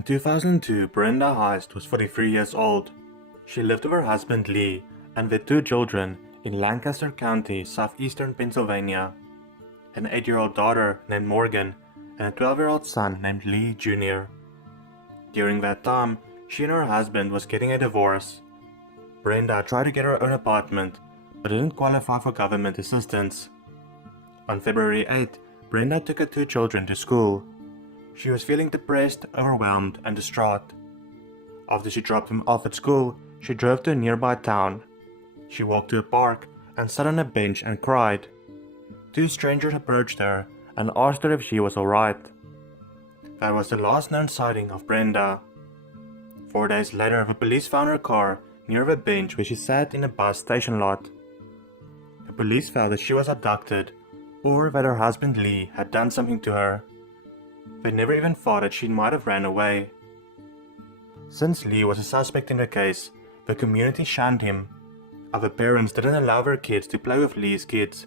In 2002, Brenda Heist was 43 years old. She lived with her husband Lee and their 2 children in Lancaster County, southeastern Pennsylvania. An 8-year-old daughter named Morgan and a 12-year-old son named Lee Jr. During that time, she and her husband was getting a divorce. Brenda tried to get her own apartment, but didn't qualify for government assistance. On February 8, Brenda took her 2 children to school. She was feeling depressed, overwhelmed, and distraught. After she dropped them off at school, she drove to a nearby town. She walked to a park and sat on a bench and cried. 2 strangers approached her and asked her if she was alright. That was the last known sighting of Brenda. 4 days later, the police found her car near the bench where she sat in a bus station lot. The police felt that she was abducted, or that her husband Lee had done something to her. They never even thought that she might have ran away. Since Lee was a suspect in the case, the community shunned him. Other parents didn't allow their kids to play with Lee's kids.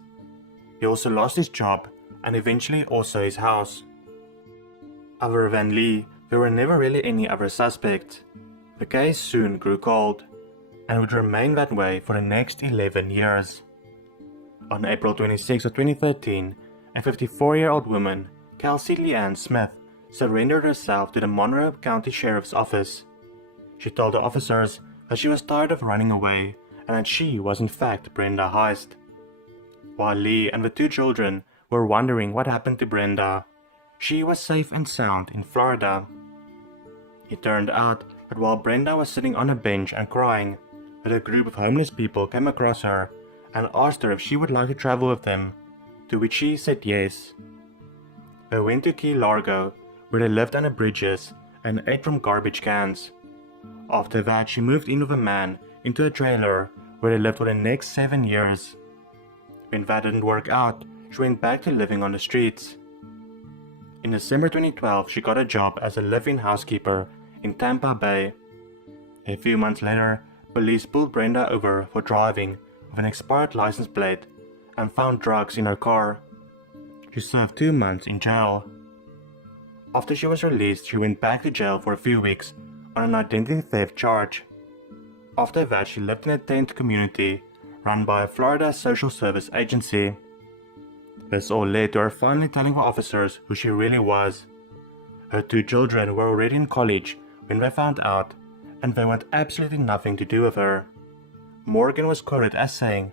He also lost his job and eventually also his house. Other than Lee, there were never really any other suspects. The case soon grew cold, and would remain that way for the next 11 years. On April 26 of 2013, a 54-year-old woman, Kelsey Leanne Smith, surrendered herself to the Monroe County Sheriff's Office. She told the officers that she was tired of running away and that she was in fact Brenda Heist. While Lee and the 2 children were wondering what happened to Brenda, she was safe and sound in Florida. It turned out that while Brenda was sitting on a bench and crying, that a group of homeless people came across her and asked her if she would like to travel with them, to which she said yes. They went to Key Largo, where they lived under bridges and ate from garbage cans. After that, she moved in with a man into a trailer where they lived for the next 7 years. When that didn't work out, she went back to living on the streets. In December 2012, she got a job as a live-in housekeeper in Tampa Bay. A few months later, police pulled Brenda over for driving with an expired license plate and found drugs in her car. She served 2 months in jail. After she was released, she went back to jail for a few weeks on an identity theft charge. After that, she lived in a tent community run by a Florida social service agency. This all led to her finally telling the officers who she really was. Her 2 children were already in college when they found out, and they want absolutely nothing to do with her. Morgan was quoted as saying,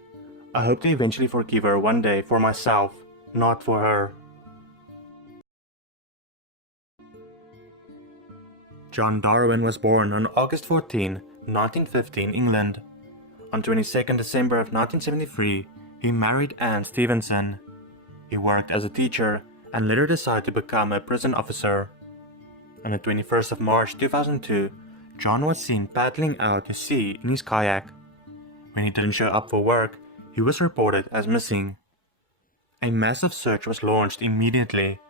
"I hope to eventually forgive her one day for myself, not for her." John Darwin was born on August 14, 1950 in England. On 22nd December of 1973, he married Anne Stevenson. He worked as a teacher and later decided to become a prison officer. On the 21st of March 2002, John was seen paddling out to sea in his kayak. When he didn't show up for work, he was reported as missing. A massive search was launched immediately.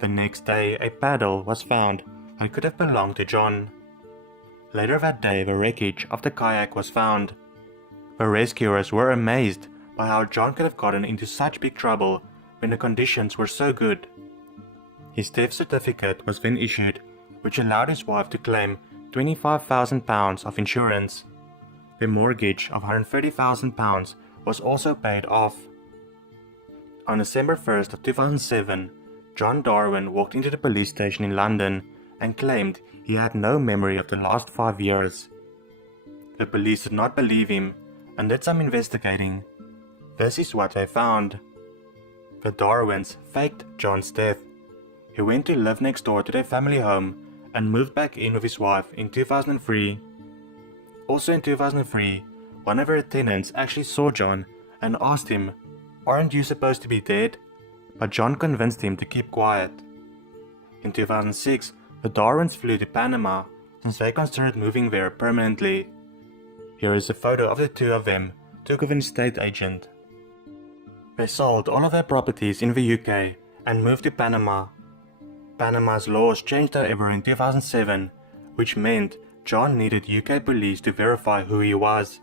The next day, a paddle was found that could have belonged to John. Later that day, the wreckage of the kayak was found. The rescuers were amazed by how John could have gotten into such big trouble when the conditions were so good. His death certificate was then issued, which allowed his wife to claim £25,000 of insurance. The mortgage of £130,000 was also paid off. On December 1st of 2007, John Darwin walked into the police station in London and claimed he had no memory of the last 5 years. The police did not believe him and did some investigating. This is what they found. The Darwins faked John's death. He went to live next door to their family home and moved back in with his wife in 2003. Also in 2003, one of her tenants actually saw John and asked him, "Aren't you supposed to be dead?" But John convinced him to keep quiet. In 2006, the Darwins flew to Panama since they considered moving there permanently. Here is a photo of the 2 of them took with an estate agent. They sold all of their properties in the UK and moved to Panama. Panama's laws changed however in 2007, which meant John needed UK police to verify who he was.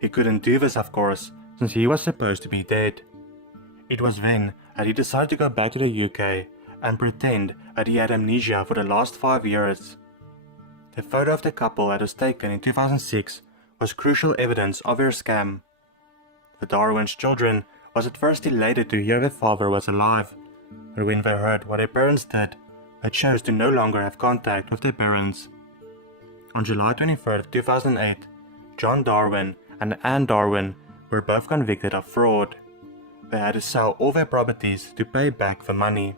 He couldn't do this, of course, since he was supposed to be dead. It was then that he decided to go back to the UK and pretend that he had amnesia for the last 5 years. The photo of the couple that was taken in 2006 was crucial evidence of their scam. The Darwin's children was at first elated to hear their father was alive, but when they heard what their parents did, they chose to no longer have contact with their parents. On July 23, 2008, John Darwin and Anne Darwin were both convicted of fraud. They had to sell all their properties to pay back the money.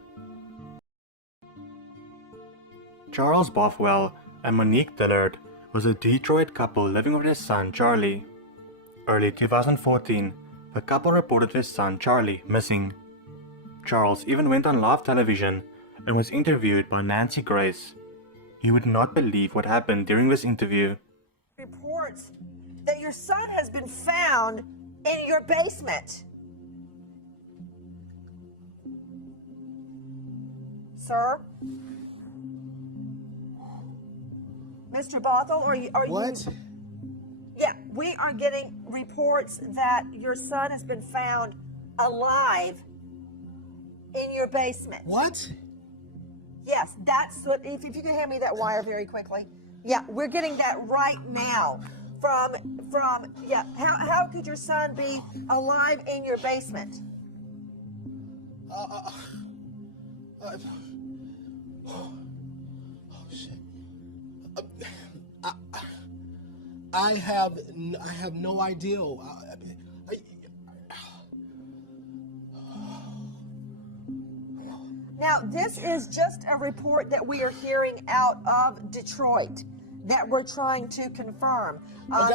Charles Bothwell and Monique Dillard was a Detroit couple living with their son Charlie. Early 2014, the couple reported their son Charlie missing. Charles even went on live television and was interviewed by Nancy Grace. He would not believe what happened during this interview. Reports that your son has been found in your basement. Sir? Mr. Bothell, are you... What? Yeah, we are getting reports that your son has been found alive in your basement. What? Yes, that's what, if you can hand me that wire very quickly. Yeah, we're getting that right now from, yeah, how could your son be alive in your basement? Oh, shit. I have no idea. Now, this is just a report that we are hearing out of Detroit that we're trying to confirm.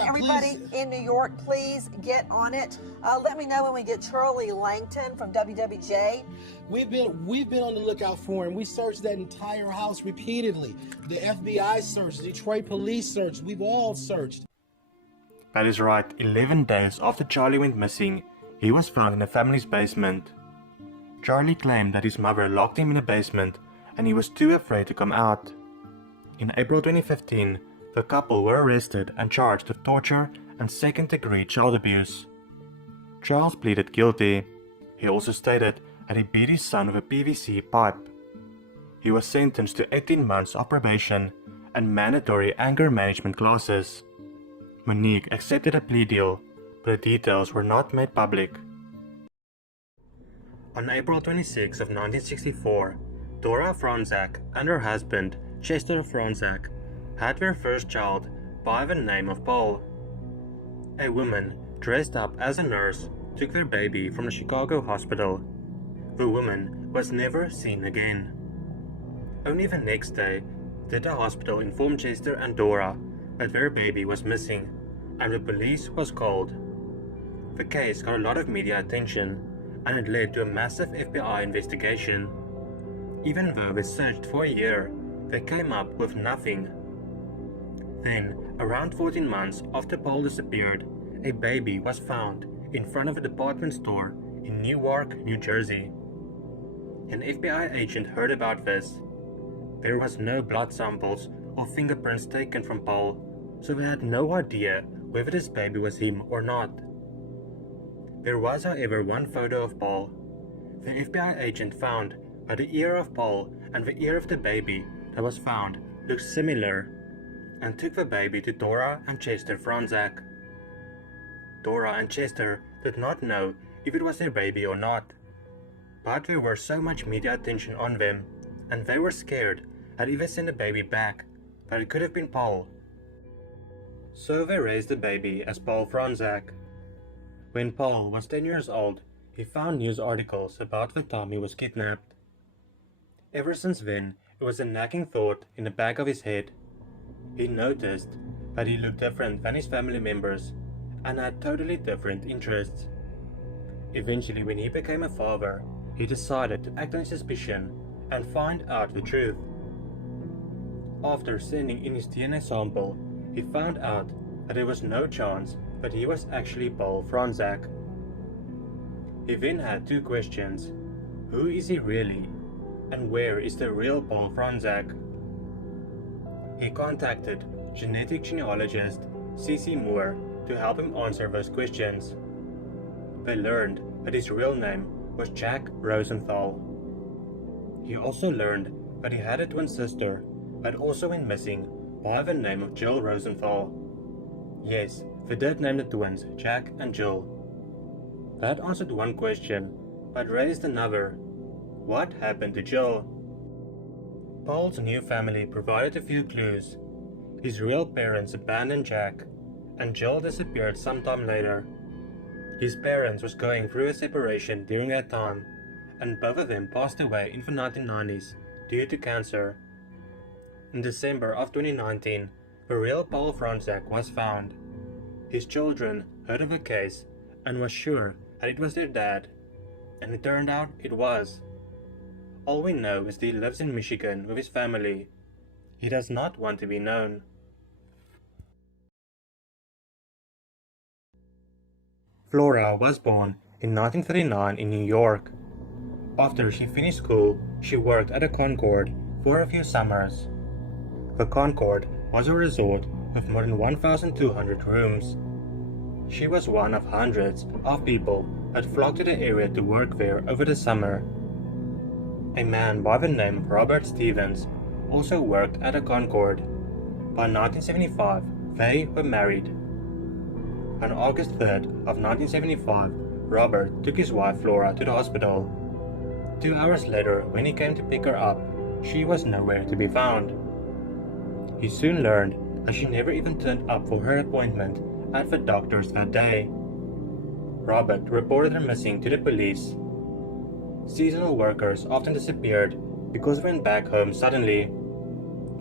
Everybody please. in New York, please get on it. Let me know when we get Charlie Langton from WWJ. We've been on the lookout for him. We searched that entire house repeatedly. The FBI searched, the Detroit police searched. We've all searched. That is right, 11 days after Charlie went missing, he was found in the family's basement. Charlie claimed that his mother locked him in the basement and he was too afraid to come out. In April 2015, the couple were arrested and charged with torture and second-degree child abuse. Charles pleaded guilty. He also stated that he beat his son with a PVC pipe. He was sentenced to 18 months of probation and mandatory anger management classes. Monique accepted a plea deal, but the details were not made public. On April 26 of 1964, Dora Franzak and her husband, Chester Franzak, had their first child by the name of Paul. A woman dressed up as a nurse took their baby from the Chicago hospital. The woman was never seen again. Only the next day did the hospital inform Chester and Dora that their baby was missing, and the police was called. The case got a lot of media attention, and it led to a massive FBI investigation. Even though they searched for a year, they came up with nothing. Then, around 14 months after Paul disappeared, a baby was found in front of a department store in Newark, New Jersey. An FBI agent heard about this. There was no blood samples or fingerprints taken from Paul, so they had no idea whether this baby was him or not. There was, however, one photo of Paul. The FBI agent found that the ear of Paul and the ear of the baby that was found looked similar, and took the baby to Dora and Chester Franzak. Dora and Chester did not know if it was their baby or not, but there was so much media attention on them, and they were scared that if they sent the baby back, that it could have been Paul. So they raised the baby as Paul Franzak. When Paul was 10 years old, he found news articles about the time he was kidnapped. Ever since then, it was a nagging thought in the back of his head. He noticed that he looked different than his family members and had totally different interests. Eventually, when he became a father, he decided to act on suspicion and find out the truth. After sending in his DNA sample, he found out that there was no chance that he was actually Paul Franzak. He then had two questions: who is he really, and where is the real Paul Franzak? He contacted genetic genealogist C.C. Moore to help him answer those questions. They learned that his real name was Jack Rosenthal. He also learned that he had a twin sister that also went missing by the name of Jill Rosenthal. Yes, they did name the twins Jack and Jill. That answered one question, but raised another. What happened to Jill? Paul's new family provided a few clues. His real parents abandoned Jack, and Jill disappeared sometime later. His parents was going through a separation during that time, and both of them passed away in the 1990s due to cancer. In December of 2019, the real Paul Franczak was found. His children heard of the case and was sure that it was their dad, and it turned out it was. All we know is that he lives in Michigan with his family. He does not want to be known. Flora was born in 1939 in New York. After she finished school, she worked at the Concord for a few summers. The Concord was a resort with more than 1,200 rooms. She was one of hundreds of people that flocked to the area to work there over the summer. A man by the name of Robert Stevens also worked at the Concord. By 1975, they were married. On August 3rd of 1975, Robert took his wife Flora to the hospital. 2 hours later, when he came to pick her up, she was nowhere to be found. He soon learned that she never even turned up for her appointment at the doctor's that day. Robert reported her missing to the police. Seasonal workers often disappeared because they went back home suddenly.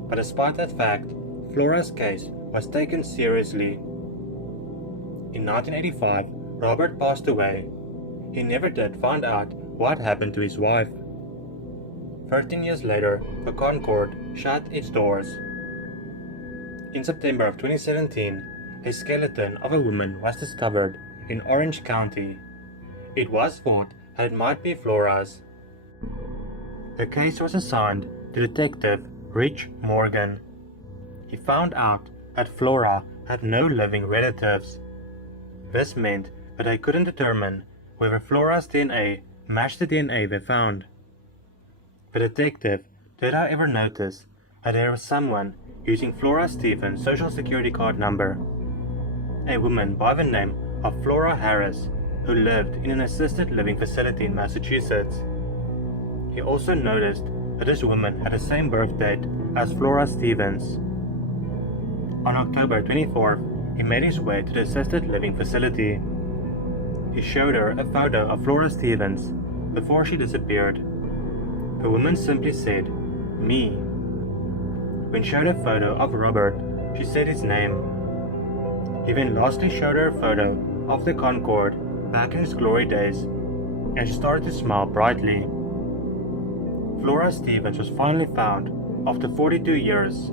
But despite that fact, Flora's case was taken seriously. In 1985, Robert passed away. He never did find out what happened to his wife. 13 years later, the Concord shut its doors. In September of 2017, a skeleton of a woman was discovered in Orange County. It was thought that it might be Flora's. The case was assigned to Detective Rich Morgan. He found out that Flora had no living relatives. This meant that they couldn't determine whether Flora's DNA matched the DNA they found. The detective did however notice that there was someone using Flora Stevens' social security card number. A woman by the name of Flora Harris, who lived in an assisted living facility in Massachusetts. He also noticed that this woman had the same birth date as Flora Stevens. On October 24th, he made his way to the assisted living facility. He showed her a photo of Flora Stevens before she disappeared. The woman simply said, "Me." When showed a photo of Robert, she said his name. He then lastly showed her a photo of the Concord back in its glory days, and she started to smile brightly. Flora Stevens was finally found after 42 years.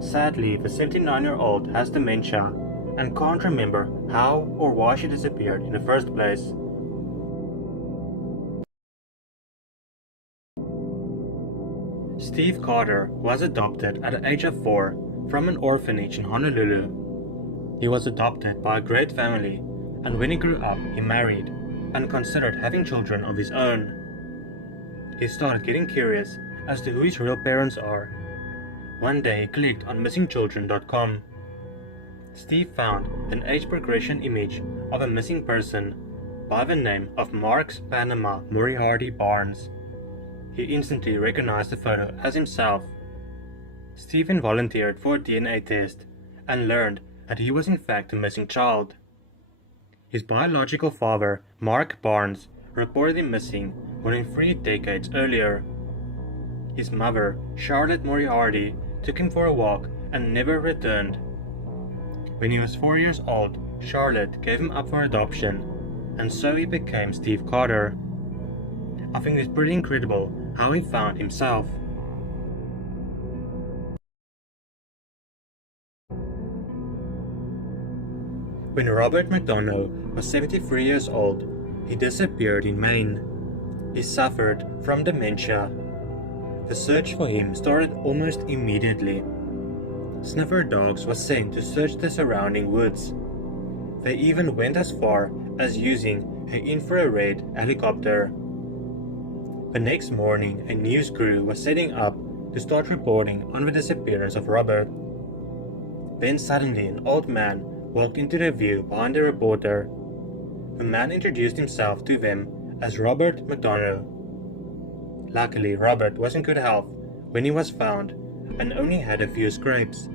Sadly, the 79-year-old has dementia and can't remember how or why she disappeared in the first place. Steve Carter was adopted at the age of 4 from an orphanage in Honolulu. He was adopted by a great family, and when he grew up, he married and considered having children of his own. He started getting curious as to who his real parents are. One day he clicked on missingchildren.com. Steve found an age progression image of a missing person by the name of Mark's Panama Moriarty Barnes. He instantly recognized the photo as himself. Stephen volunteered for a DNA test and learned that he was in fact a missing child. His biological father, Mark Barnes, reported him missing more than 3 decades earlier. His mother, Charlotte Moriarty, took him for a walk and never returned. When he was 4 years old, Charlotte gave him up for adoption, and so he became Steve Carter. I think it's pretty incredible how he found himself. When Robert McDonough was 73 years old, he disappeared in Maine. He suffered from dementia. The search for him started almost immediately. Sniffer dogs were sent to search the surrounding woods. They even went as far as using an infrared helicopter. The next morning, a news crew was setting up to start reporting on the disappearance of Robert. Then suddenly an old man walked into the view behind the reporter. The man introduced himself to them as Robert McDonough. Luckily, Robert was in good health when he was found and only had a few scrapes.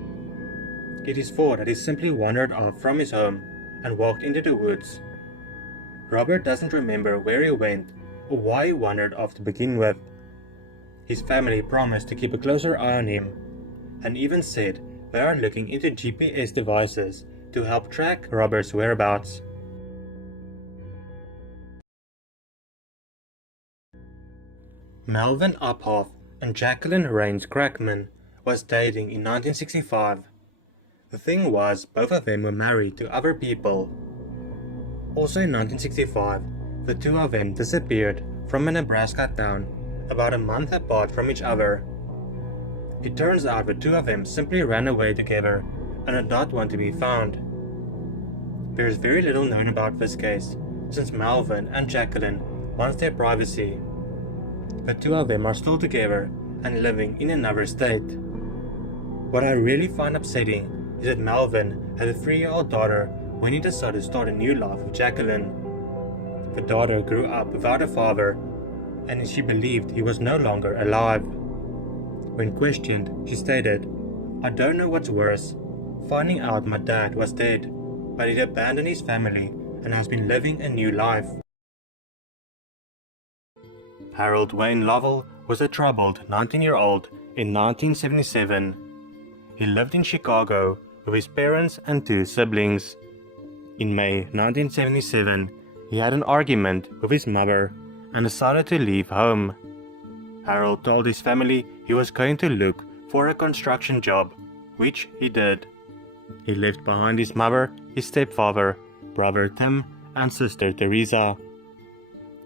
It is thought that he simply wandered off from his home and walked into the woods. Robert doesn't remember where he went or why he wandered off to begin with. His family promised to keep a closer eye on him and even said they are looking into GPS devices to help track Robert's whereabouts. Melvin Uphoff and Jacqueline Raines Crackman was dating in 1965. The thing was, both of them were married to other people. Also in 1965, the two of them disappeared from a Nebraska town about a month apart from each other. It turns out the two of them simply ran away together and did not want to be found. There is very little known about this case, since Melvin and Jacqueline want their privacy. The two of them are still together and living in another state. What I really find upsetting is that Melvin had a 3-year-old daughter when he decided to start a new life with Jacqueline. The daughter grew up without a father, and she believed he was no longer alive. When questioned, she stated, "I don't know what's worse, finding out my dad was dead, but he'd abandoned his family and has been living a new life." Harold Wayne Lovell was a troubled 19-year-old in 1977. He lived in Chicago with his parents and 2 siblings. In May 1977, he had an argument with his mother and decided to leave home. Harold told his family he was going to look for a construction job, which he did. He left behind his mother, his stepfather, brother Tim, and sister Teresa.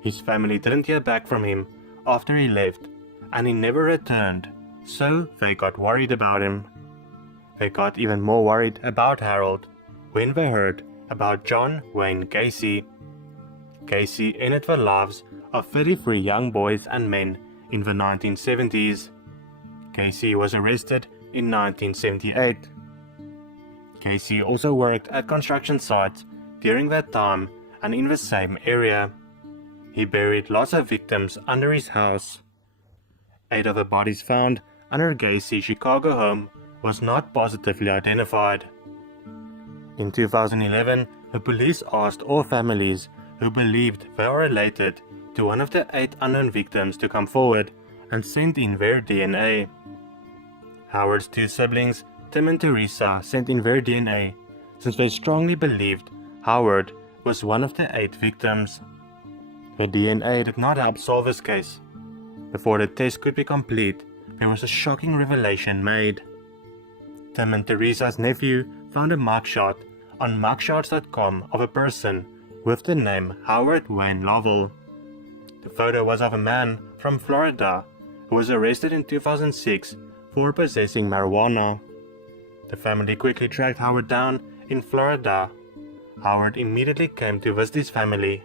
His family didn't hear back from him after he left, and he never returned, so they got worried about him. They got even more worried about Harold when they heard about John Wayne Gacy. Gacy ended the lives of 33 young boys and men in the 1970s. Gacy was arrested in 1978. Gacy also worked at construction sites during that time and in the same area. He buried lots of victims under his house. 8 of the bodies found under Gacy's Chicago home was not positively identified. In 2011, the police asked all families who believed they are related to one of the 8 unknown victims to come forward and send in their DNA. Howard's 2 siblings, Tim and Teresa, sent in their DNA since they strongly believed Howard was one of the 8 victims. The DNA did not help solve this case. Before the test could be complete, there was a shocking revelation made. Tim and Teresa's nephew found a mugshot on mugshots.com of a person with the name Howard Wayne Lovell. The photo was of a man from Florida who was arrested in 2006 for possessing marijuana. The family quickly tracked Howard down in Florida. Howard immediately came to visit his family.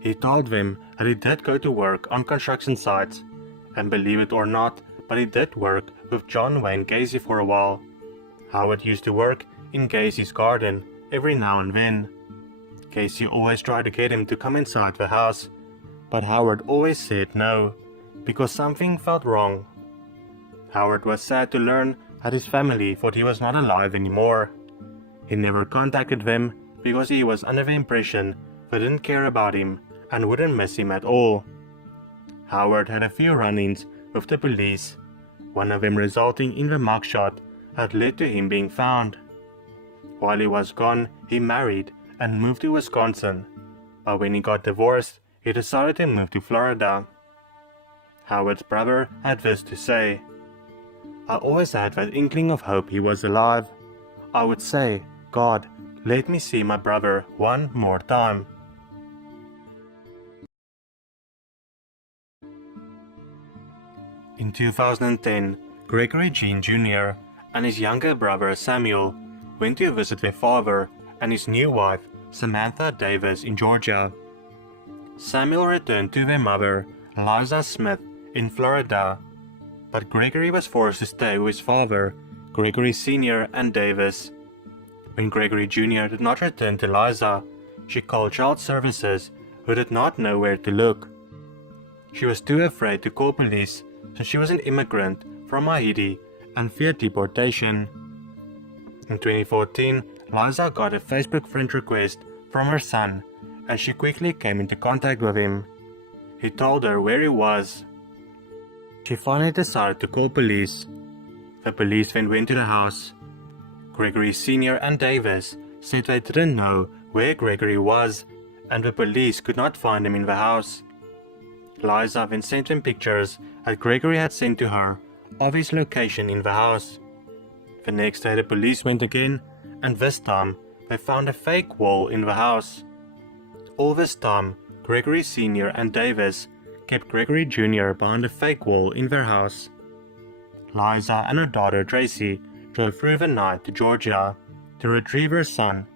He told them that he did go to work on construction sites, and believe it or not, but he did work with John Wayne Gacy for a while. Howard used to work in Gacy's garden every now and then. Gacy always tried to get him to come inside the house, but Howard always said no, because something felt wrong. Howard was sad to learn that his family thought he was not alive anymore. He never contacted them because he was under the impression they didn't care about him and wouldn't miss him at all. Howard had a few run-ins with the police, one of them resulting in the mugshot that led to him being found. While he was gone, he married and moved to Wisconsin, but when he got divorced, he decided to move to Florida. Howard's brother had this to say: "I always had that inkling of hope he was alive. I would say, God, let me see my brother one more time." In 2010, Gregory Jean Jr. and his younger brother Samuel went to visit their father and his new wife Samantha Davis in Georgia. Samuel returned to their mother Liza Smith, in Florida, but Gregory was forced to stay with his father, Gregory Sr. and Davis. When Gregory Jr. did not return to Liza, she called child services, who did not know where to look. She was too afraid to call police since she was an immigrant from Haiti and feared deportation. In 2014, Liza got a Facebook friend request from her son, and she quickly came into contact with him. He told her where he was. She finally decided to call police. The police then went to the house. Gregory Sr. and Davis said they didn't know where Gregory was, and the police could not find him in the house. Liza then sent them pictures that Gregory had sent to her of his location in the house. The next day the police went again, and this time they found a fake wall in the house. All this time, Gregory Sr. and Davis kept Gregory Jr. behind a fake wall in their house. Liza and her daughter Tracy drove through the night to Georgia to retrieve her son,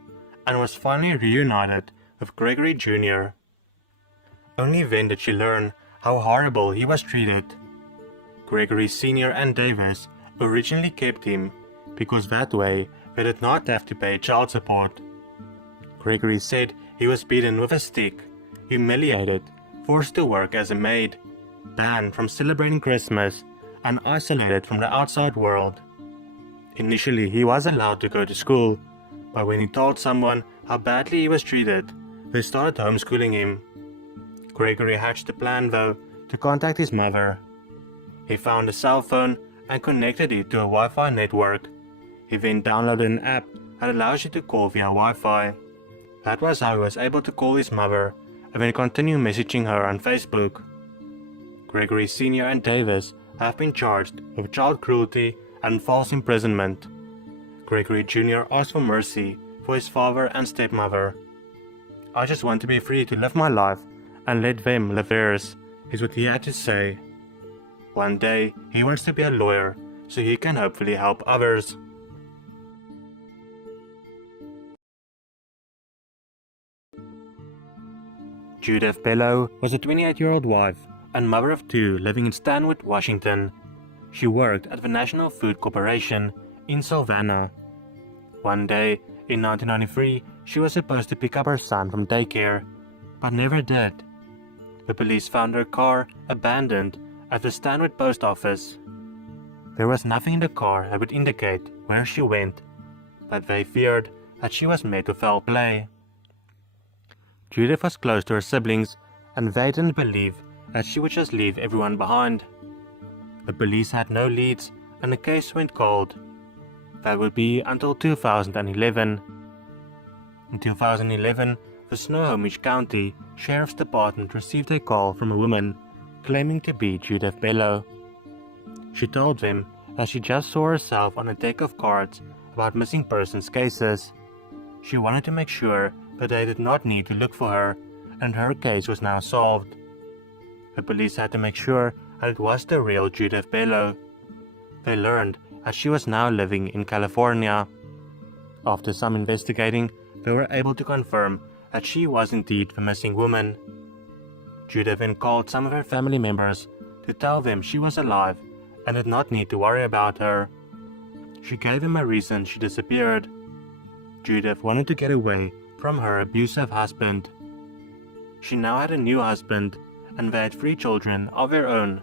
and was finally reunited with Gregory Jr. Only then did she learn how horrible he was treated. Gregory Sr. and Davis originally kept him because that way they did not have to pay child support. Gregory said he was beaten with a stick, humiliated, forced to work as a maid, banned from celebrating Christmas, and isolated from the outside world. Initially he was allowed to go to school, but when he told someone how badly he was treated, they started homeschooling him. Gregory hatched a plan though to contact his mother. He found a cell phone and connected it to a Wi-Fi network. He then downloaded an app that allows you to call via Wi-Fi. That was how he was able to call his mother and then continue messaging her on Facebook. Gregory Sr. and Davis have been charged with child cruelty and false imprisonment. Gregory Jr. asked for mercy for his father and stepmother. "I just want to be free to live my life and let them live theirs," is what he had to say. One day, he wants to be a lawyer so he can hopefully help others. Judith Bellow was a 28-year-old wife and mother of two living in Stanwood, Washington. She worked at the National Food Corporation in Savannah. One day, in 1993, she was supposed to pick up her son from daycare, but never did. The police found her car abandoned at the Stanwood post office. There was nothing in the car that would indicate where she went, but they feared that she was met with foul play. Judith was close to her siblings, and they didn't believe that she would just leave everyone behind. The police had no leads, and the case went cold. That would be until 2011. In 2011, the Snohomish County Sheriff's Department received a call from a woman claiming to be Judith Bellow. She told them that she just saw herself on a deck of cards about missing persons cases. She wanted to make sure that they did not need to look for her, and her case was now solved. The police had to make sure that it was the real Judith Bellow. They learned that she was now living in California. After some investigating, they were able to confirm that she was indeed the missing woman. Judith then called some of her family members to tell them she was alive and did not need to worry about her. She gave them a reason she disappeared. Judith wanted to get away from her abusive husband. She now had a new husband, and they had 3 children of their own.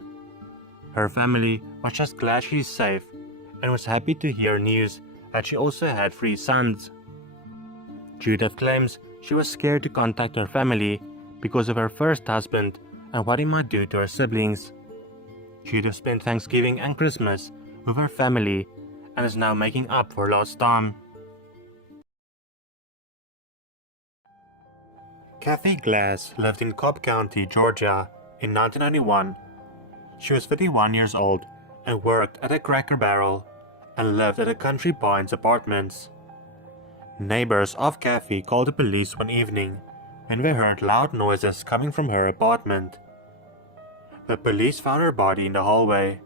Her family was just glad she's safe and was happy to hear news that she also had 3 sons. Judith claims she was scared to contact her family because of her first husband and what he might do to her siblings. Judith spent Thanksgiving and Christmas with her family and is now making up for lost time. Kathy Glass lived in Cobb County, Georgia in 1991. She was 51 years old and worked at a Cracker Barrel and lived at a Country Pines Apartments. Neighbors of Kathy called the police one evening when they heard loud noises coming from her apartment. The police found her body in the hallway.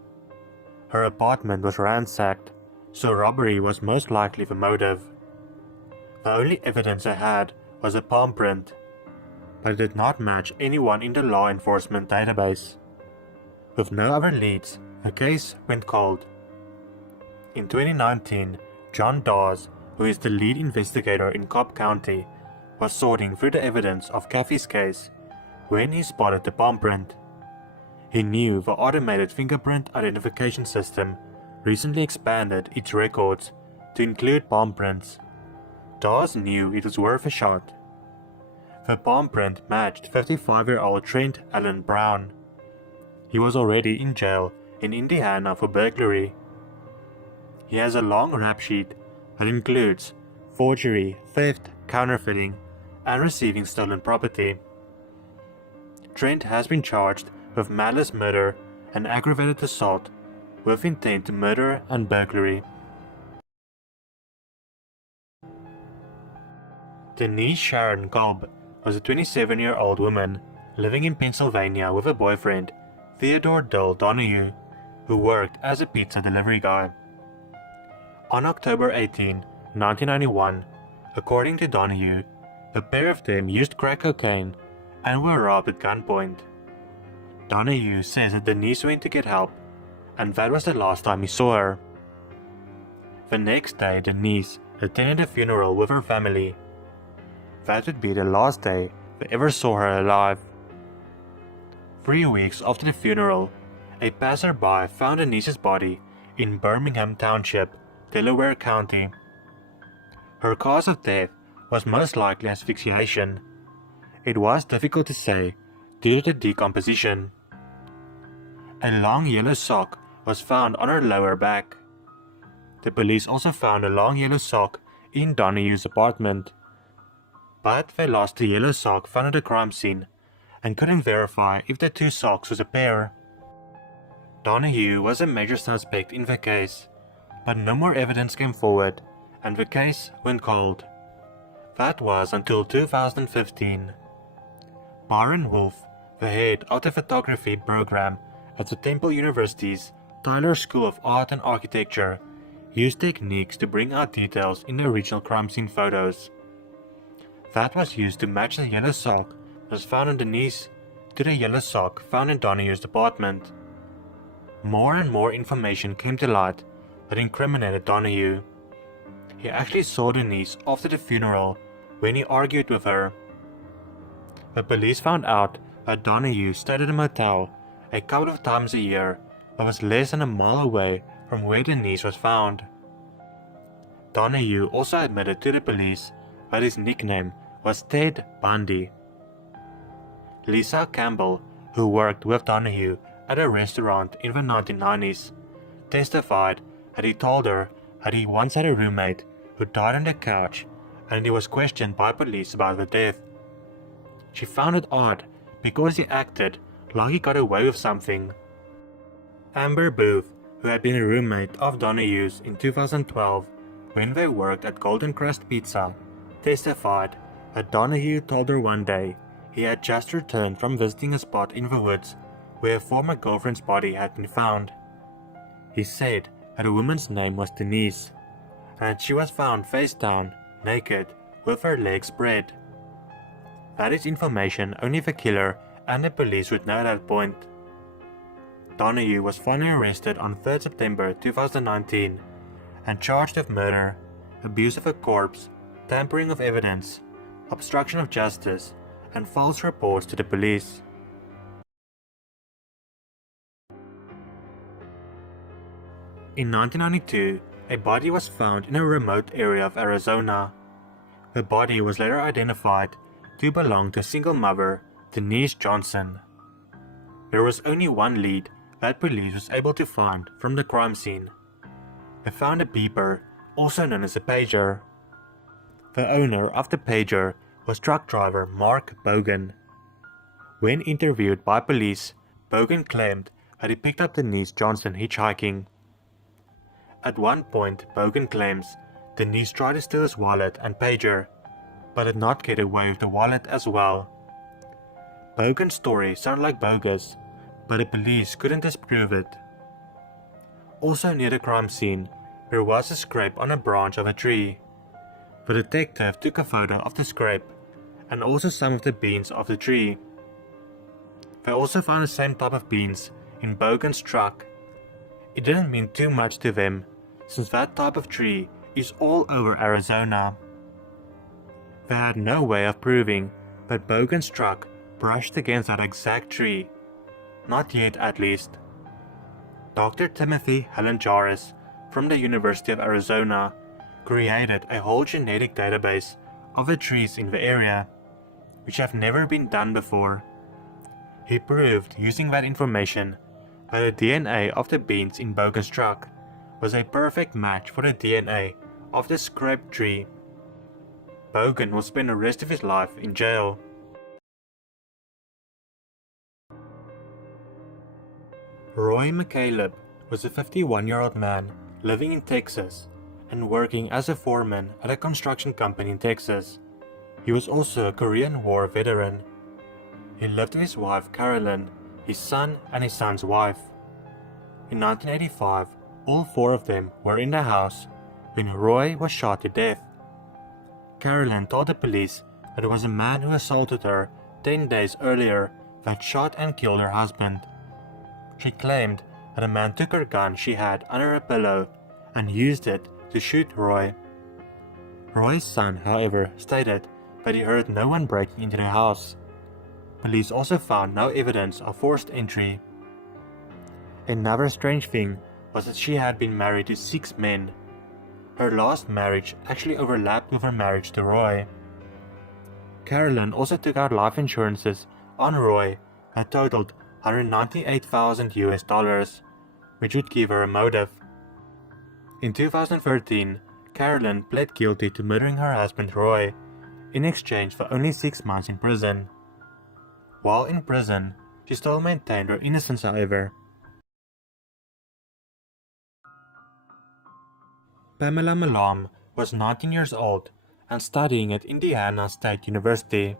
Her apartment was ransacked, so robbery was most likely the motive. The only evidence they had was a palm print, but it did not match anyone in the law enforcement database. With no other leads, the case went cold. In 2019, John Dawes, who is the lead investigator in Cobb County, was sorting through the evidence of Kathy's case when he spotted the palm print. He knew the automated fingerprint identification system recently expanded its records to include palm prints. Dawes knew it was worth a shot. The palm print matched 55-year-old Trent Allen Brown. He was already in jail in Indiana for burglary. He has a long rap sheet that includes forgery, theft, counterfeiting, and receiving stolen property. Trent has been charged with malice murder and aggravated assault with intent to murder and burglary. Denise Sharon Cobb was a 27-year-old woman living in Pennsylvania with a boyfriend, Theodore Dill Donahue, who worked as a pizza delivery guy. On October 18, 1991, according to Donahue, the pair of them used crack cocaine and were robbed at gunpoint. Donahue says that Denise went to get help, and that was the last time he saw her. The next day, Denise attended a funeral with her family. That would be the last day they ever saw her alive. 3 weeks after the funeral, a passerby found Denise's body in Birmingham Township, Delaware County. Her cause of death was most likely asphyxiation. It was difficult to say due to the decomposition. A long yellow sock was found on her lower back. The police also found a long yellow sock in Donahue's apartment, but they lost the yellow sock found at the crime scene and couldn't verify if the two socks was a pair. Donahue was a major suspect in the case, but no more evidence came forward and the case went cold. That was until 2015. Byron Wolf, the head of the photography program at the Temple University's Tyler School of Art and Architecture, used techniques to bring out details in the original crime scene photos. That was used to match the yellow sock that was found on Denise to the yellow sock found in Donahue's apartment. More and more information came to light that incriminated Donahue. He actually saw Denise after the funeral when he argued with her. The police found out that Donahue stayed at a motel a couple of times a year but was less than a mile away from where Denise was found. Donahue also admitted to the police that his nickname was Ted Bundy. Lisa Campbell, who worked with Donahue at a restaurant in the 1990s, testified that he told her that he once had a roommate who died on the couch and he was questioned by police about the death. She found it odd because he acted like he got away with something. Amber Booth, who had been a roommate of Donahue's in 2012 when they worked at Golden Crust Pizza, testified that Donahue told her one day he had just returned from visiting a spot in the woods where a former girlfriend's body had been found. He said that a woman's name was Denise, and she was found face down, naked, with her legs spread. That is information only the killer and the police would know at that point. Donahue was finally arrested on 3rd September 2019 and charged with murder, abuse of a corpse, tampering of evidence, obstruction of justice, and false reports to the police. In 1992, a body was found in a remote area of Arizona. The body was later identified to belong to a single mother, Denise Johnson. There was only one lead that police was able to find from the crime scene. They found a beeper, also known as a pager. The owner of the pager was truck driver Mark Bogan. When interviewed by police, Bogan claimed that he picked up Denise Johnson hitchhiking. At one point, Bogan claims Denise tried to steal his wallet and pager, but did not get away with the wallet as well. Bogan's story sounded like bogus, but the police couldn't disprove it. Also near the crime scene, there was a scrape on a branch of a tree. The detective took a photo of the scrape and also some of the beans of the tree. They also found the same type of beans in Bogan's truck. It didn't mean too much to them, since that type of tree is all over Arizona. They had no way of proving that Bogan's truck brushed against that exact tree. Not yet, at least. Dr. Timothy Helen Jarvis from the University of Arizona created a whole genetic database of the trees in the area, which have never been done before. He proved using that information that the DNA of the beans in Bogan's truck was a perfect match for the DNA of the scraped tree. Bogan will spend the rest of his life in jail. Roy McCaleb was a 51-year-old man living in Texas and working as a foreman at a construction company in Texas. He was also a Korean War veteran. He lived with his wife Carolyn, his son and his son's wife. In 1985, all four of them were in the house when Roy was shot to death. Carolyn told the police that it was a man who assaulted her 10 days earlier that shot and killed her husband. She claimed that a man took her gun she had under her pillow and used it to shoot Roy. Roy's son, however, stated that he heard no one breaking into the house. Police also found no evidence of forced entry. Another strange thing was that she had been married to 6 men. Her last marriage actually overlapped with her marriage to Roy. Carolyn also took out life insurances on Roy that totaled $198,000 which would give her a motive. In 2013, Carolyn pled guilty to murdering her husband Roy in exchange for only 6 months in prison. While in prison, she still maintained her innocence, however. Pamela Malam was 19 years old and studying at Indiana State University.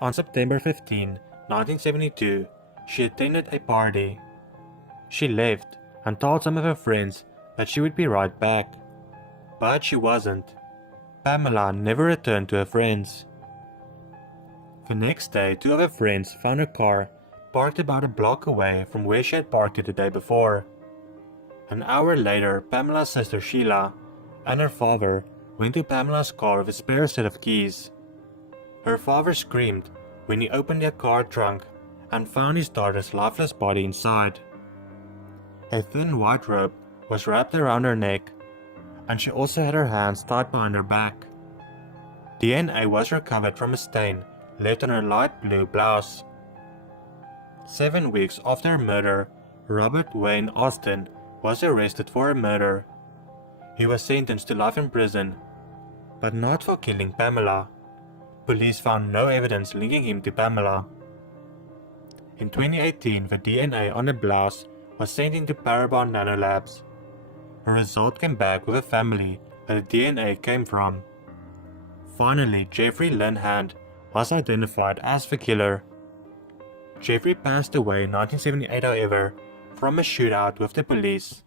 On September 15, 1972, she attended a party. She left and told some of her friends that she would be right back. But she wasn't. Pamela never returned to her friends. The next day, 2 of her friends found her car parked about a block away from where she had parked it the day before. An hour later, Pamela's sister Sheila and her father went to Pamela's car with a spare set of keys. Her father screamed when he opened their car trunk and found his daughter's lifeless body inside. A thin white rope was wrapped around her neck, and she also had her hands tied behind her back. DNA was recovered from a stain left on her light blue blouse. 7 weeks after her murder, Robert Wayne Austin was arrested for her murder. He was sentenced to life in prison, but not for killing Pamela. Police found no evidence linking him to Pamela. In 2018, the DNA on the blouse was sent into Parabon Nanolabs. A result came back with a family that the DNA came from. Finally, Jeffrey Lynn Hand was identified as the killer. Jeffrey passed away in 1978, however, from a shootout with the police.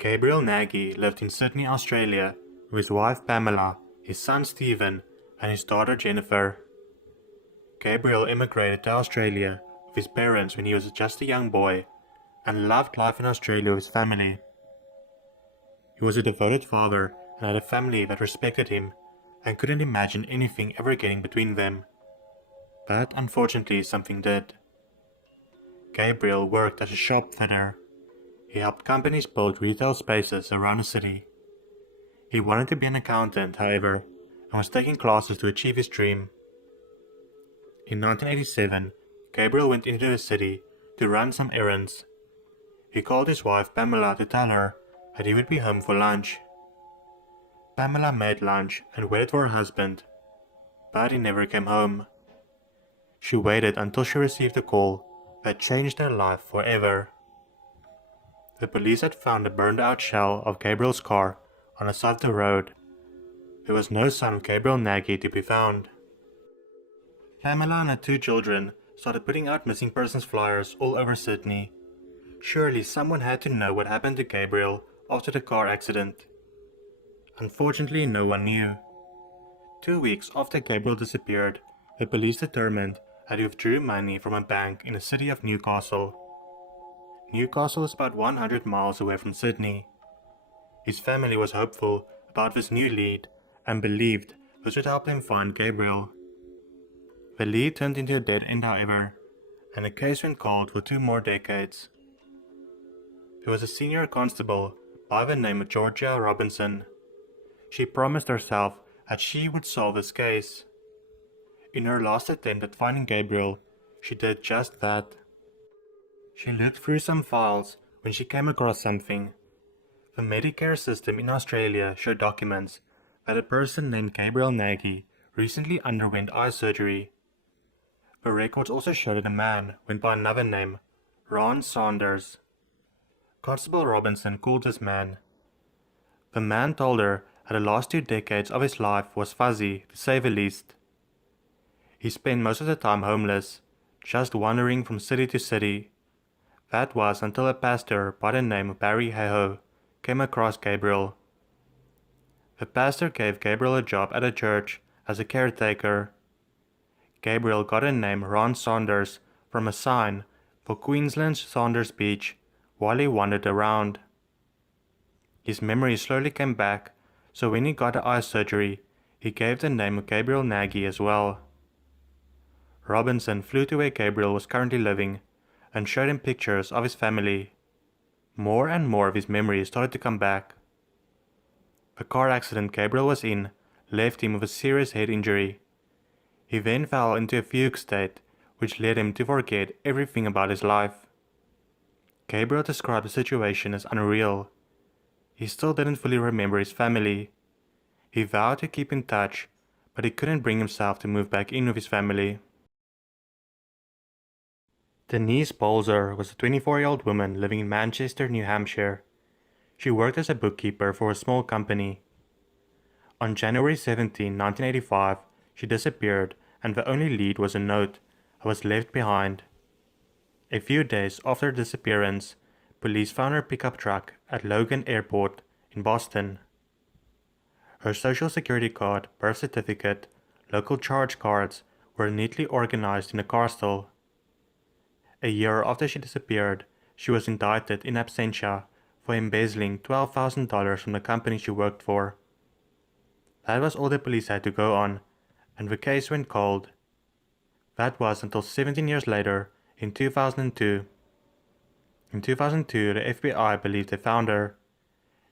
Gabriel Nagy lived in Sydney, Australia, with his wife Pamela, his son Stephen, and his daughter Jennifer. Gabriel immigrated to Australia with his parents when he was just a young boy, and loved life in Australia with his family. He was a devoted father and had a family that respected him and couldn't imagine anything ever getting between them. But unfortunately something did. Gabriel worked as a shop fitter. He helped companies build retail spaces around the city. He wanted to be an accountant, however, and was taking classes to achieve his dream. In 1987, Gabriel went into the city to run some errands. He called his wife Pamela to tell her that he would be home for lunch. Pamela made lunch and waited for her husband, but he never came home. She waited until she received a call that changed her life forever. The police had found a burned out shell of Gabriel's car on the side of the road. There was no sign of Gabriel Nagy to be found. Pamela and her 2 children started putting out missing persons flyers all over Sydney. Surely someone had to know what happened to Gabriel after the car accident. Unfortunately, no one knew. 2 weeks after Gabriel disappeared, the police determined that he withdrew money from a bank in the city of Newcastle. Newcastle is about 100 miles away from Sydney. His family was hopeful about this new lead and believed this would help them find Gabriel. The lead turned into a dead end, however, and the case went cold for 2 more decades. There was a senior constable by the name of Georgia Robinson. She promised herself that she would solve this case. In her last attempt at finding Gabriel, she did just that. She looked through some files when she came across something. The Medicare system in Australia showed documents that a person named Gabriel Nagy recently underwent eye surgery. The records also showed that a man went by another name, Ron Saunders. Constable Robinson called this man. The man told her that the last 2 decades of his life was fuzzy, to say the least. He spent most of the time homeless, just wandering from city to city. That was until a pastor by the name of Barry Haho came across Gabriel. The pastor gave Gabriel a job at a church as a caretaker. Gabriel got the name Ron Saunders from a sign for Queensland's Saunders Beach while he wandered around. His memory slowly came back, so when he got the eye surgery, he gave the name of Gabriel Nagy as well. Robinson flew to where Gabriel was currently living and showed him pictures of his family. More and more of his memories started to come back. The car accident Gabriel was in left him with a serious head injury. He then fell into a fugue state, which led him to forget everything about his life. Gabriel described the situation as unreal. He still didn't fully remember his family. He vowed to keep in touch, but he couldn't bring himself to move back in with his family. Denise Bolzer was a 24-year-old woman living in Manchester, New Hampshire. She worked as a bookkeeper for a small company. On January 17, 1985, she disappeared, and the only lead was a note that was left behind. A few days after her disappearance, police found her pickup truck at Logan Airport in Boston. Her social security card, birth certificate, local charge cards were neatly organized in a car stall. A year after she disappeared, she was indicted in absentia for embezzling $12,000 from the company she worked for. That was all the police had to go on, and the case went cold. That was until 17 years later, in 2002. In 2002, the FBI believed they found her.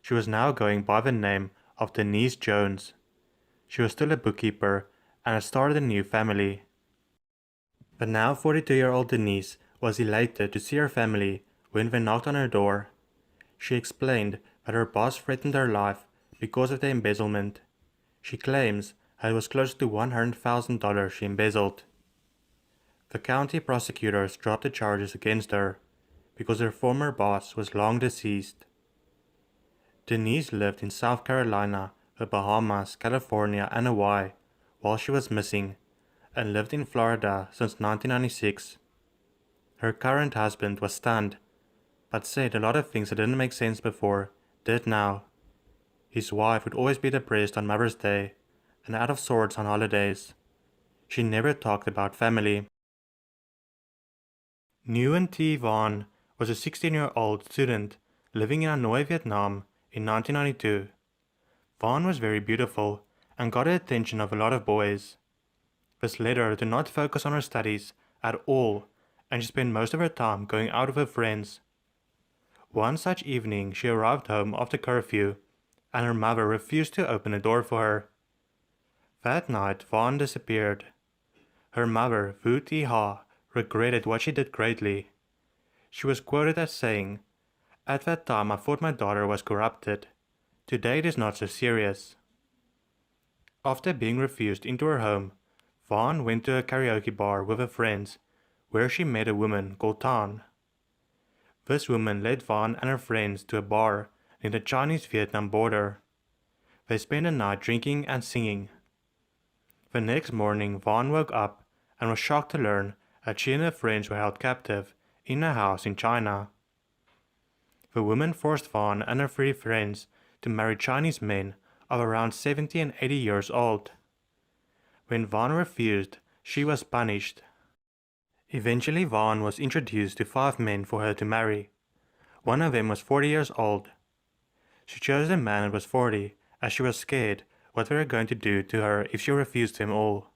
She was now going by the name of Denise Jones. She was still a bookkeeper and had started a new family. The now 42-year-old Denise was elated to see her family when they knocked on her door. She explained that her boss threatened her life because of the embezzlement. She claims that it was close to $100,000 she embezzled. The county prosecutors dropped the charges against her because her former boss was long deceased. Denise lived in South Carolina, the Bahamas, California, and Hawaii while she was missing, and lived in Florida since 1996. Her current husband was stunned, but said a lot of things that didn't make sense before did now. His wife would always be depressed on Mother's Day and out of sorts on holidays. She never talked about family. Nguyen T. Van was a 16-year-old student living in Hanoi, Vietnam in 1992. Van was very beautiful and got the attention of a lot of boys. This led her to not focus on her studies at all, and she spent most of her time going out with her friends. One such evening she arrived home after curfew, and her mother refused to open the door for her. That night Vaughn disappeared. Her mother, Vu Thi Ha, regretted what she did greatly. She was quoted as saying, "At that time I thought my daughter was corrupted. Today it is not so serious." After being refused into her home, Vaughn went to a karaoke bar with her friends, where she met a woman called Tan. This woman led Vaughn and her friends to a bar near the Chinese-Vietnam border. They spent the night drinking and singing. The next morning Vaughn woke up and was shocked to learn that she and her friends were held captive in a house in China. The woman forced Vaughn and her 3 friends to marry Chinese men of around 70 and 80 years old. When Vaughn refused, she was punished. Eventually Vaughn was introduced to 5 men for her to marry. One of them was 40 years old. She chose a man that was 40 as she was scared what they were going to do to her if she refused him all.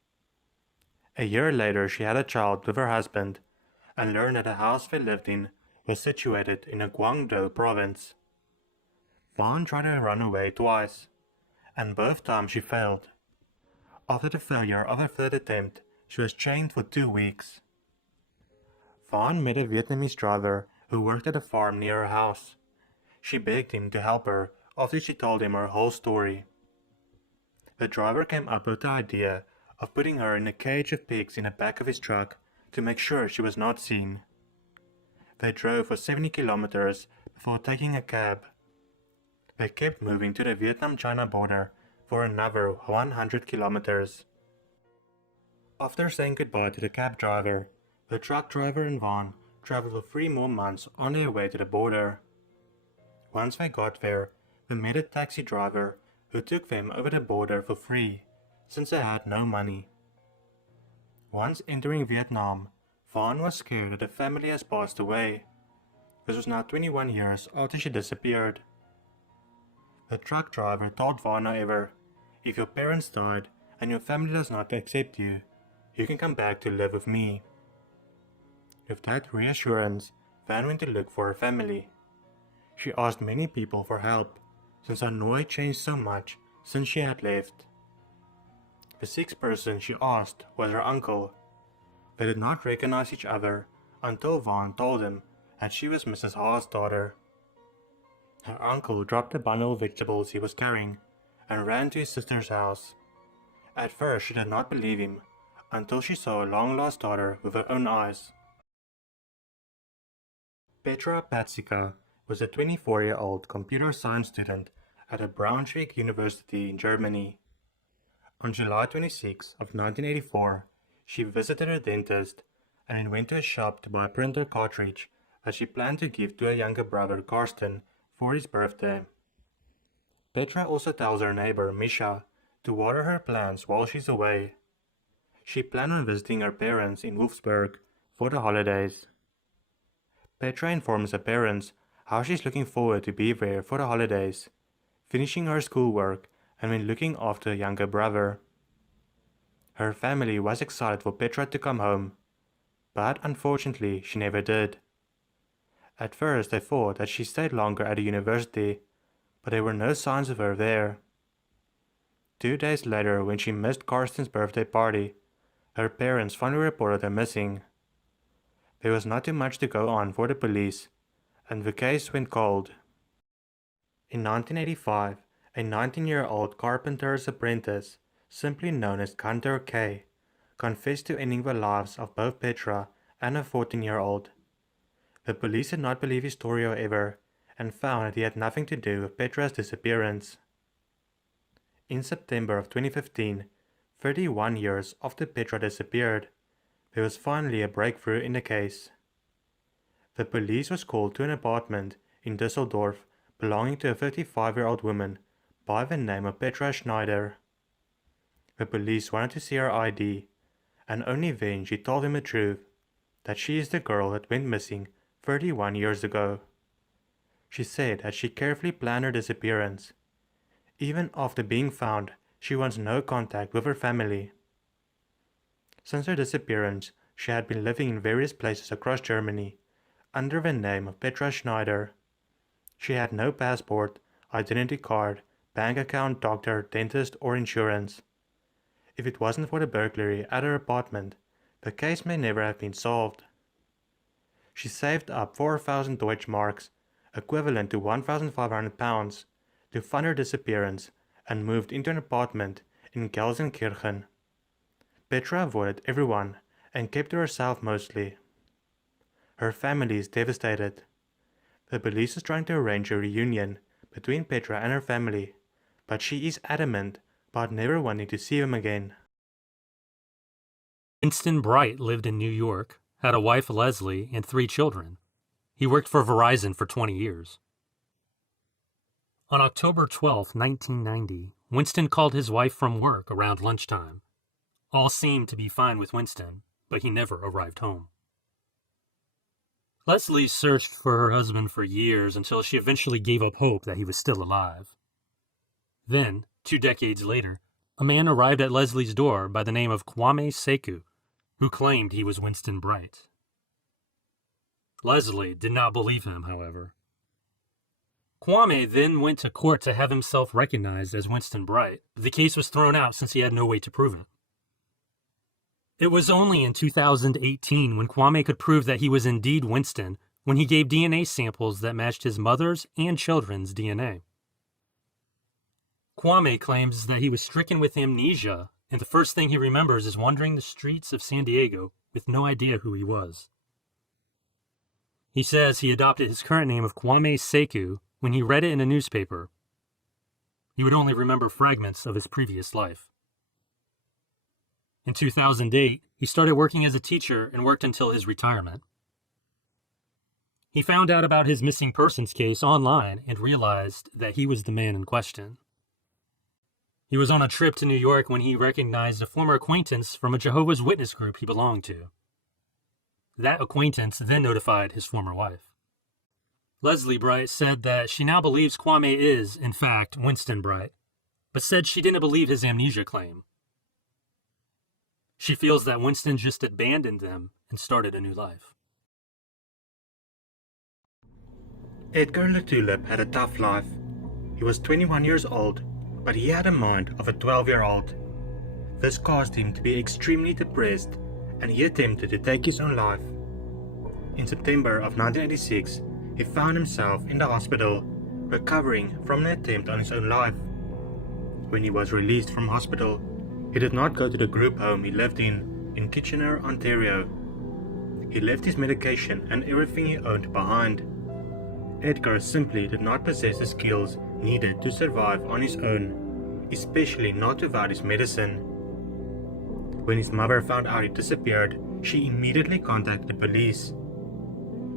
A year later she had a child with her husband and learned that the house they lived in was situated in a Guangdong province. Vaughn tried to run away twice, and both times she failed. After the failure of her third attempt, she was chained for 2 weeks. Vaughn met a Vietnamese driver who worked at a farm near her house. She begged him to help her after she told him her whole story. The driver came up with the idea of putting her in a cage of pigs in the back of his truck to make sure she was not seen. They drove for 70 kilometers before taking a cab. They kept moving to the Vietnam-China border for another 100 kilometers. After saying goodbye to the cab driver, the truck driver and Vaughn traveled for 3 more months on their way to the border. Once they got there, they met a taxi driver who took them over the border for free, since they had no money. Once entering Vietnam, Vaughn was scared that the family has passed away. This was now 21 years after she disappeared. The truck driver told Vaughn, however, if your parents died and your family does not accept you, you can come back to live with me. With that reassurance, Van went to look for her family. She asked many people for help, since Hanoi changed so much since she had left. The 6th person she asked was her uncle. They did not recognize each other until Vaughn told him that she was Mrs. Ha's daughter. Her uncle dropped the bundle of vegetables he was carrying and ran to his sister's house. At first she did not believe him until she saw a long-lost daughter with her own eyes. Petra Patzika was a 24-year-old computer science student at a Braunschweig University in Germany. On July 26 of 1984, she visited her dentist and then went to a shop to buy a printer cartridge that she planned to give to her younger brother Karsten for his birthday. Petra also tells her neighbor Misha to water her plants while she's away. She planned on visiting her parents in Wolfsburg for the holidays. Petra informs her parents how she's looking forward to be there for the holidays, finishing her schoolwork and then looking after her younger brother. Her family was excited for Petra to come home, but unfortunately she never did. At first they thought that she stayed longer at the university, but there were no signs of her there. 2 days later, when she missed Karsten's birthday party, her parents finally reported her missing. There was not too much to go on for the police, and the case went cold. In 1985, a 19-year-old carpenter's apprentice, simply known as Gunter K., confessed to ending the lives of both Petra and a 14-year-old. The police did not believe his story, however, and found that he had nothing to do with Petra's disappearance. In September of 2015, 31 years after Petra disappeared, there was finally a breakthrough in the case. The police was called to an apartment in Düsseldorf belonging to a 35-year-old woman by the name of Petra Schneider. The police wanted to see her ID, and only then she told them the truth, that she is the girl that went missing 31 years ago. She said that she carefully planned her disappearance. Even after being found, she wants no contact with her family. Since her disappearance, she had been living in various places across Germany, under the name of Petra Schneider. She had no passport, identity card, bank account, doctor, dentist, or insurance. If it wasn't for the burglary at her apartment, the case may never have been solved. She saved up 4,000 Deutschmarks, equivalent to 1,500 pounds, to fund her disappearance and moved into an apartment in Gelsenkirchen. Petra avoided everyone and kept to herself mostly. Her family is devastated. The police is trying to arrange a reunion between Petra and her family, but she is adamant about never wanting to see them again. Winston Bright lived in New York, had a wife Leslie, and 3 children. He worked for Verizon for 20 years. On October 12, 1990, Winston called his wife from work around lunchtime. All seemed to be fine with Winston, but he never arrived home. Leslie searched for her husband for years until she eventually gave up hope that he was still alive. Then, 2 decades later, a man arrived at Leslie's door by the name of Kwame Sekou, who claimed he was Winston Bright. Leslie did not believe him, however. Kwame then went to court to have himself recognized as Winston Bright, but the case was thrown out since he had no way to prove it. It was only in 2018 when Kwame could prove that he was indeed Winston when he gave DNA samples that matched his mother's and children's DNA. Kwame claims that he was stricken with amnesia, and the first thing he remembers is wandering the streets of San Diego with no idea who he was. He says he adopted his current name of Kwame Sekou when he read it in a newspaper. He would only remember fragments of his previous life. In 2008, he started working as a teacher and worked until his retirement. He found out about his missing persons case online and realized that he was the man in question. He was on a trip to New York when he recognized a former acquaintance from a Jehovah's Witness group he belonged to. That acquaintance then notified his former wife. Leslie Bright said that she now believes Kwame is, in fact, Winston Bright, but said she didn't believe his amnesia claim. She feels that Winston just abandoned them and started a new life. Edgar LeTulip had a tough life. He was 21 years old, but he had a mind of a 12-year-old. This caused him to be extremely depressed, and he attempted to take his own life. In September of 1986, he found himself in the hospital, recovering from an attempt on his own life. When he was released from hospital, he did not go to the group home he lived in Kitchener, Ontario. He left his medication and everything he owned behind. Edgar simply did not possess the skills needed to survive on his own, especially not without his medicine. When his mother found out he disappeared, she immediately contacted the police.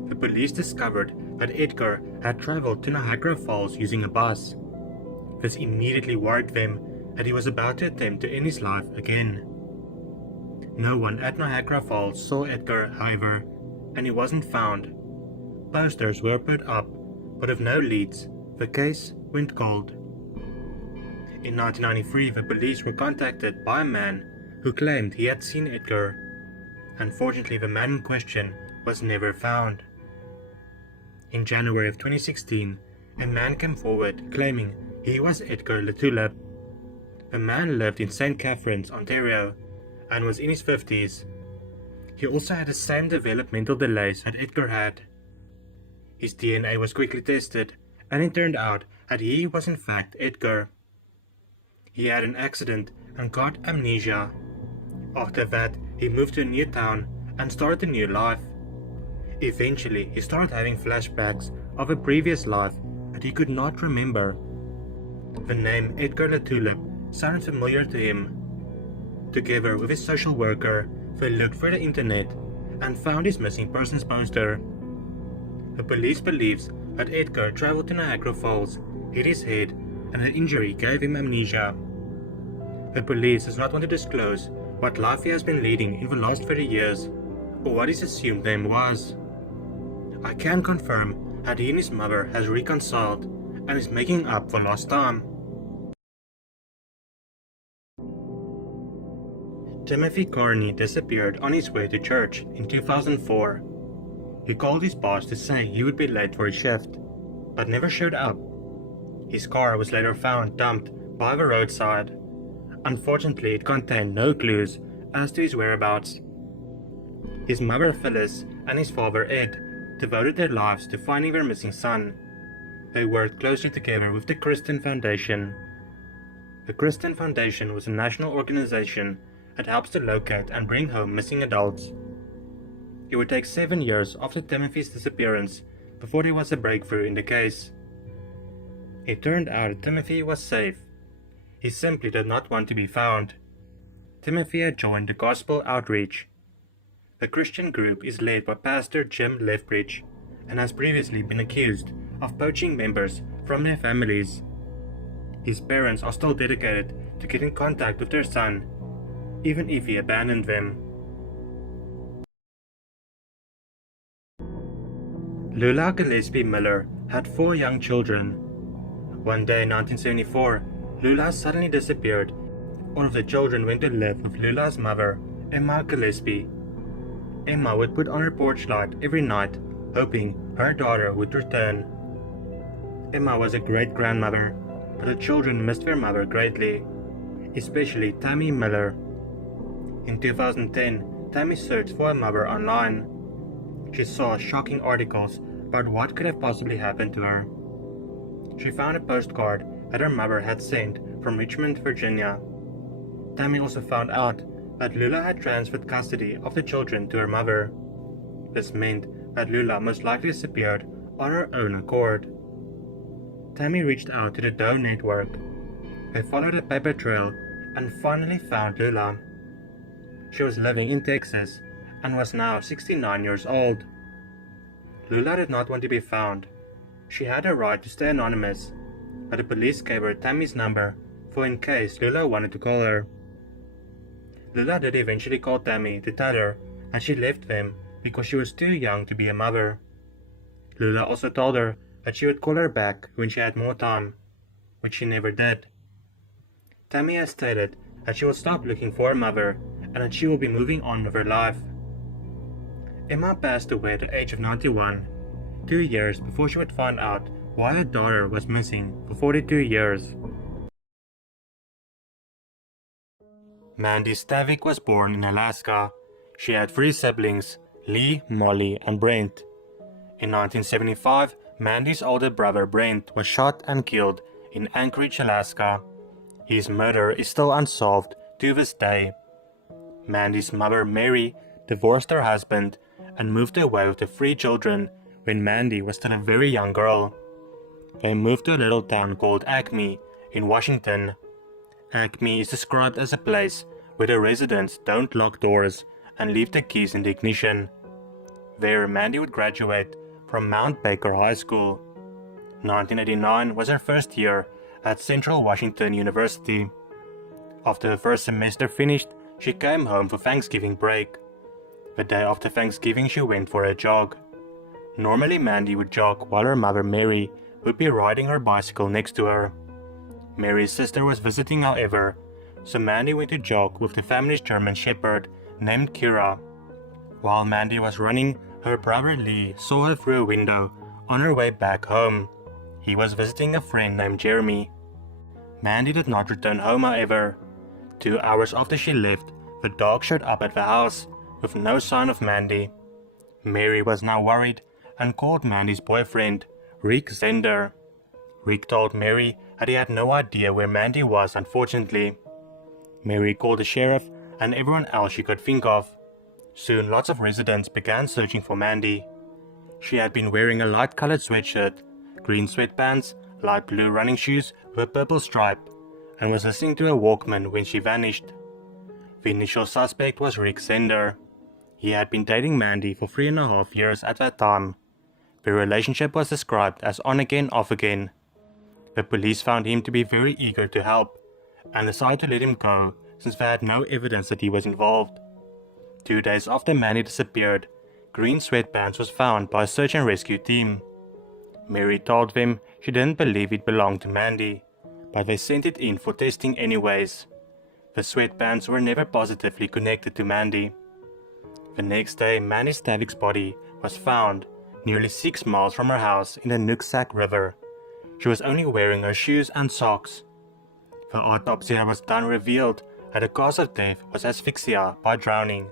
The police discovered that Edgar had traveled to Niagara Falls using a bus. This immediately worried them that he was about to attempt to end his life again. No one at Niagara Falls saw Edgar, however, and he wasn't found. Posters were put up, but with no leads, the case went cold. In 1993, the police were contacted by a man who claimed he had seen Edgar. Unfortunately, the man in question was never found. In January of 2016, a man came forward claiming he was Edgar LeTulip. The man lived in St. Catharines, Ontario, and was in his 50s. He also had the same developmental delays that Edgar had. His DNA was quickly tested, and it turned out that he was in fact Edgar. He had an accident and got amnesia. After that, he moved to a new town and started a new life. Eventually, he started having flashbacks of a previous life that he could not remember. The name Edgar LeTulip sounded familiar to him. Together with his social worker, they looked through the internet and found his missing persons poster. The police believes that Edgar traveled to Niagara Falls, hit his head, and an injury gave him amnesia. The police does not want to disclose what life he has been leading in the last 30 years, or what his assumed name was. I can confirm that he and his mother has reconciled and is making up for lost time. Timothy Carney disappeared on his way to church in 2004. He called his boss to say he would be late for his shift, but never showed up. His car was later found dumped by the roadside. Unfortunately, it contained no clues as to his whereabouts. His mother Phyllis and his father Ed devoted their lives to finding their missing son. They worked closely together with the Christian Foundation. The Christian Foundation was a national organization that helps to locate and bring home missing adults. It would take 7 years after Timothy's disappearance before there was a breakthrough in the case. It turned out that Timothy was safe. He simply did not want to be found. Timothy had joined the Gospel Outreach. The Christian group is led by Pastor Jim Lethbridge and has previously been accused of poaching members from their families. His parents are still dedicated to get in contact with their son, even if he abandoned them. Lula Gillespie Miller had 4 young children. One day in 1974, Lula suddenly disappeared. All of the children went to live with Lula's mother, Emma Gillespie. Emma would put on her porch light every night, hoping her daughter would return. Emma was a great grandmother, but the children missed their mother greatly, especially Tammy Miller. In 2010, Tammy searched for her mother online. She saw shocking articles about what could have possibly happened to her. She found a postcard that her mother had sent from Richmond, Virginia. Tammy also found out that Lula had transferred custody of the children to her mother. This meant that Lula most likely disappeared on her own accord. Tammy reached out to the Doe Network. They followed a paper trail and finally found Lula. She was living in Texas and was now 69 years old. Lula did not want to be found. She had a right to stay anonymous, but the police gave her Tammy's number for in case Lula wanted to call her. Lula did eventually call Tammy to tell her that she left them because she was too young to be a mother. Lula also told her that she would call her back when she had more time, which she never did. Tammy has stated that she will stop looking for her mother and that she will be moving on with her life. Emma passed away at the age of 91, 2 years before she would find out why her daughter was missing for 42 years. Mandy Stavik was born in Alaska. She had 3 siblings, Lee, Molly, and Brent. In 1975, Mandy's older brother Brent was shot and killed in Anchorage, Alaska. His murder is still unsolved to this day. Mandy's mother, Mary, divorced her husband and moved away with the 3 children when Mandy was still a very young girl. They moved to a little town called Acme in Washington. Acme is described as a place where the residents don't lock doors and leave the keys in the ignition. There, Mandy would graduate from Mount Baker High School. 1989 was her first year at Central Washington University. After her first semester finished, she came home for Thanksgiving break. The day after Thanksgiving, she went for a jog. Normally, Mandy would jog while her mother, Mary, would be riding her bicycle next to her. Mary's sister was visiting, however, so Mandy went to jog with the family's German shepherd named Kira. While Mandy was running, her brother Lee saw her through a window on her way back home. He was visiting a friend named Jeremy. Mandy did not return home, however. 2 hours after she left, the dog showed up at the house with no sign of Mandy. Mary was now worried and called Mandy's boyfriend, Rick Zender. Rick told Mary that he had no idea where Mandy was, unfortunately. Mary called the sheriff and everyone else she could think of. Soon lots of residents began searching for Mandy. She had been wearing a light-colored sweatshirt, green sweatpants, light blue running shoes with a purple stripe, and was listening to a Walkman when she vanished. The initial suspect was Rick Zender. He had been dating Mandy for 3.5 years at that time. The relationship was described as on-again, off-again. The police found him to be very eager to help, and decided to let him go since they had no evidence that he was involved. 2 days after Mandy disappeared, green sweatpants was found by a search and rescue team. Mary told them she didn't believe it belonged to Mandy, but they sent it in for testing anyways. The sweatpants were never positively connected to Mandy. The next day, Mandy Stavik's body was found nearly 6 miles from her house in the Nooksack River. She was only wearing her shoes and socks. The autopsy that was done revealed that the cause of death was asphyxia by drowning.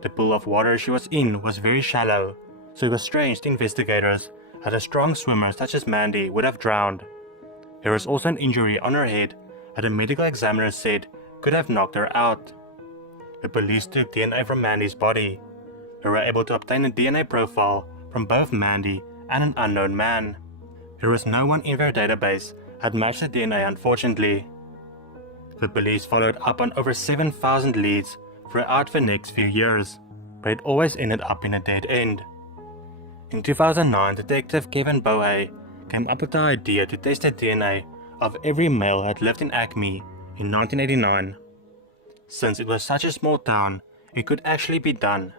The pool of water she was in was very shallow, so it was strange to investigators that a strong swimmer such as Mandy would have drowned. There was also an injury on her head that a medical examiner said could have knocked her out. The police took DNA from Mandy's body. They were able to obtain a DNA profile from both Mandy and an unknown man. There was no one in their database that matched the DNA, unfortunately. The police followed up on over 7,000 leads throughout the next few years, but it always ended up in a dead end. In 2009, Detective Kevin Bohe came up with the idea to test the DNA of every male that lived in Acme in 1989. Since it was such a small town, it could actually be done.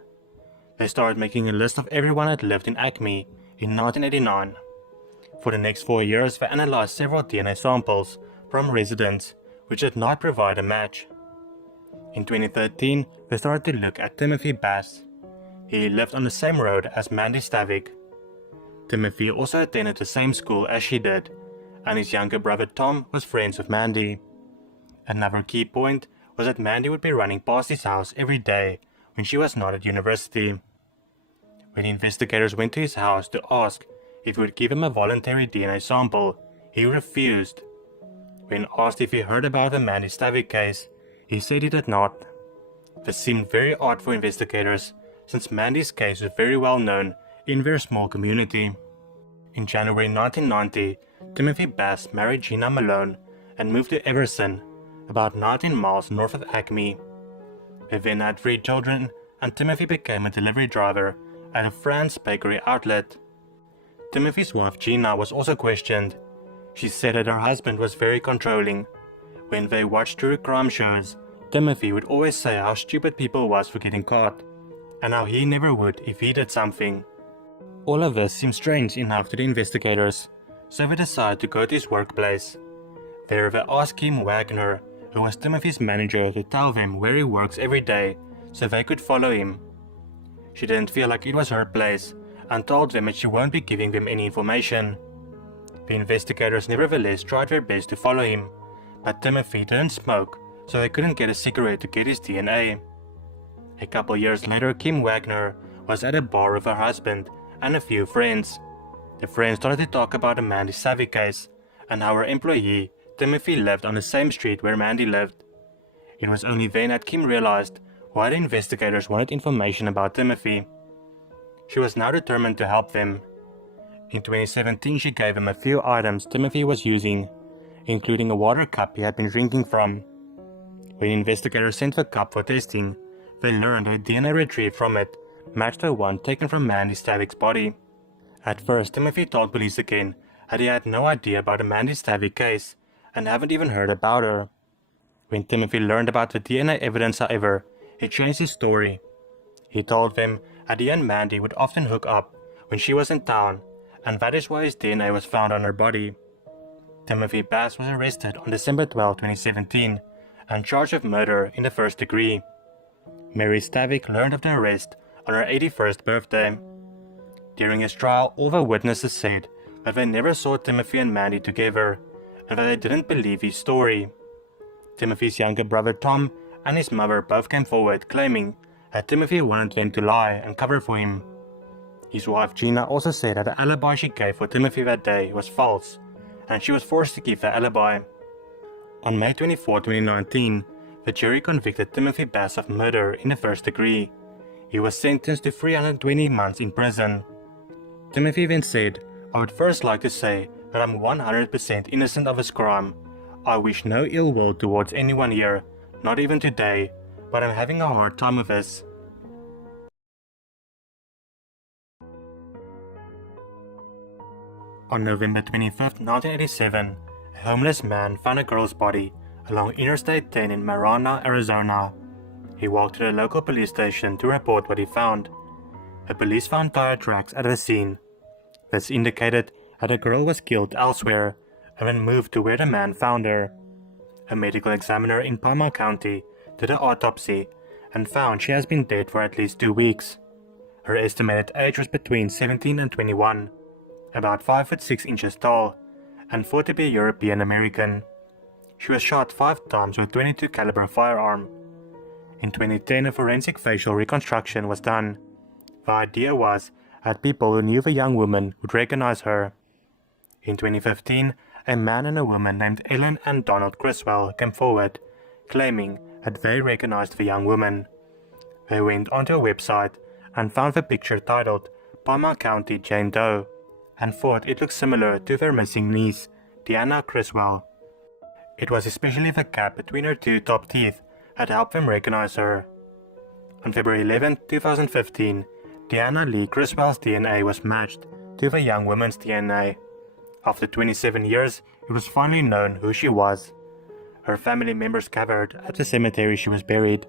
They started making a list of everyone that lived in Acme in 1989. For the next 4 years, they analyzed several DNA samples from residents which did not provide a match. In 2013, they started to look at Timothy Bass. He lived on the same road as Mandy Stavik. Timothy also attended the same school as she did, and his younger brother Tom was friends with Mandy. Another key point was that Mandy would be running past his house every day when she was not at university. When investigators went to his house to ask if he would give him a voluntary DNA sample, he refused. When asked if he heard about the Mandy Stavik case, he said he did not. This seemed very odd for investigators, since Mandy's case was very well known in their small community. In January 1990, Timothy Bass married Gina Malone and moved to Everson, about 19 miles north of Acme. They then had 3 children, and Timothy became a delivery driver at a Fran's bakery outlet. Timothy's wife Gina was also questioned. She said that her husband was very controlling. When they watched true crime shows, Timothy would always say how stupid people was for getting caught, and how he never would if he did something. All of this seemed strange enough to the investigators, so they decided to go to his workplace. There they asked Kim Wagner, who was Timothy's manager, to tell them where he works every day so they could follow him. She didn't feel like it was her place and told them that she won't be giving them any information. The investigators nevertheless tried their best to follow him, but Timothy didn't smoke, so they couldn't get a cigarette to get his DNA. A couple years later, Kim Wagner was at a bar with her husband and a few friends. The friends started to talk about the Mandy Stavik case and how her employee, Timothy, lived on the same street where Mandy lived. It was only then that Kim realized why the investigators wanted information about Timothy. She was now determined to help them. In 2017, she gave him a few items Timothy was using, including a water cup he had been drinking from. When investigators sent the cup for testing, they learned that the DNA retrieved from it matched the one taken from Mandy Stavik's body. At first, Timothy told police again that he had no idea about the Mandy Stavik case and haven't even heard about her. When Timothy learned about the DNA evidence, however, he changed his story. He told them that he and Mandy would often hook up when she was in town, and that is why his DNA was found on her body. Timothy Bass was arrested on December 12, 2017, and charged with murder in the first degree. Mary Stavik learned of the arrest on her 81st birthday. During his trial, all the witnesses said that they never saw Timothy and Mandy together, and that they didn't believe his story. Timothy's younger brother Tom and his mother both came forward claiming that Timothy wanted them to lie and cover for him. His wife Gina also said that the alibi she gave for Timothy that day was false, and she was forced to keep the alibi. On May 24, 2019, the jury convicted Timothy Bass of murder in the first degree. He was sentenced to 320 months in prison. Timothy then said, "I would first like to say that I'm 100% innocent of his crime. I wish no ill will towards anyone here, not even today, but I'm having a hard time with this." On November 25, 1987, a homeless man found a girl's body along Interstate 10 in Marana, Arizona. He walked to the local police station to report what he found. The police found tire tracks at the scene. This indicated that the girl was killed elsewhere and then moved to where the man found her. A medical examiner in Palmer County did an autopsy and found she has been dead for at least 2 weeks. Her estimated age was between 17 and 21, about 5 foot 6 inches tall, and thought to be European American. She was shot 5 times with a .22 caliber firearm. In 2010, a forensic facial reconstruction was done. The idea was that people who knew the young woman would recognize her. In 2015, a man and a woman named Ellen and Donald Criswell came forward, claiming that they recognized the young woman. They went onto a website and found the picture titled Palmer County Jane Doe, and thought it looked similar to their missing niece, Deanna Criswell. It was especially the gap between her 2 top teeth that helped them recognize her. On February 11, 2015, Deanna Lee Criswell's DNA was matched to the young woman's DNA. After 27 years, it was finally known who she was. Her family members gathered at the cemetery she was buried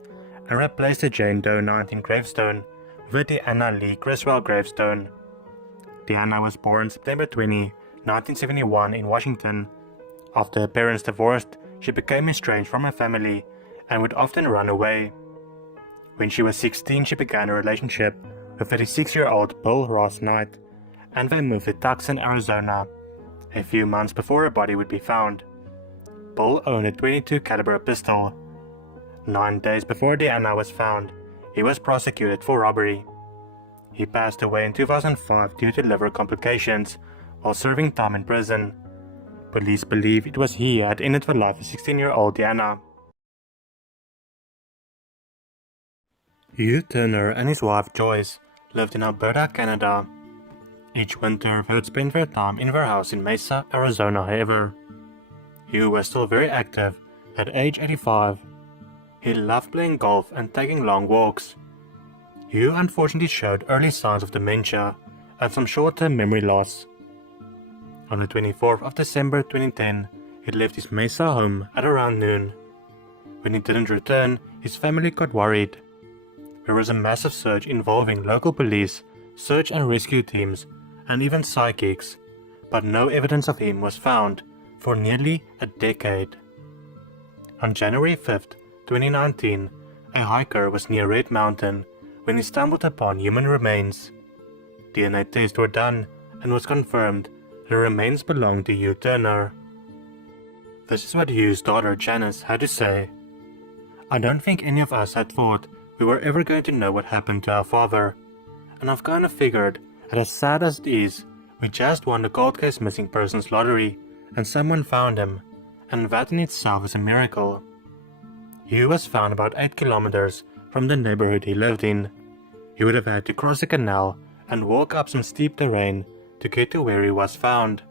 and replaced the Jane Doe 19 gravestone with the Anna Lee Criswell gravestone. Deanna was born September 20, 1971 in Washington. After her parents divorced, she became estranged from her family and would often run away. When she was 16, she began a relationship with 36-year-old Bill Ross Knight, and they moved to Tucson, Arizona, a few months before her body would be found. Bill owned a .22 caliber pistol. 9 days before Deanna was found, he was prosecuted for robbery. He passed away in 2005 due to liver complications while serving time in prison. Police believe it was he who had ended the life of 16-year-old Deanna. Hugh Turner and his wife Joyce lived in Alberta, Canada. Each winter they would spend their time in their house in Mesa, Arizona, however. Hugh was still very active at age 85. He loved playing golf and taking long walks. Hugh unfortunately showed early signs of dementia and some short-term memory loss. On the 24th of December 2010, he left his Mesa home at around noon. When he didn't return, his family got worried. There was a massive search involving local police, search and rescue teams, and even psychics, but no evidence of him was found for nearly a decade. On January 5th, 2019, a hiker was near Red Mountain when he stumbled upon human remains. DNA tests were done and was confirmed the remains belonged to Hugh Turner. This is what Hugh's daughter Janice had to say. "I don't think any of us had thought we were ever going to know what happened to our father, and I've kind of figured that as sad as it is, we just won the cold case missing persons lottery and someone found him, and that in itself is a miracle." Hugh was found about 8 kilometers from the neighborhood he lived in. He would have had to cross a canal and walk up some steep terrain to get to where he was found.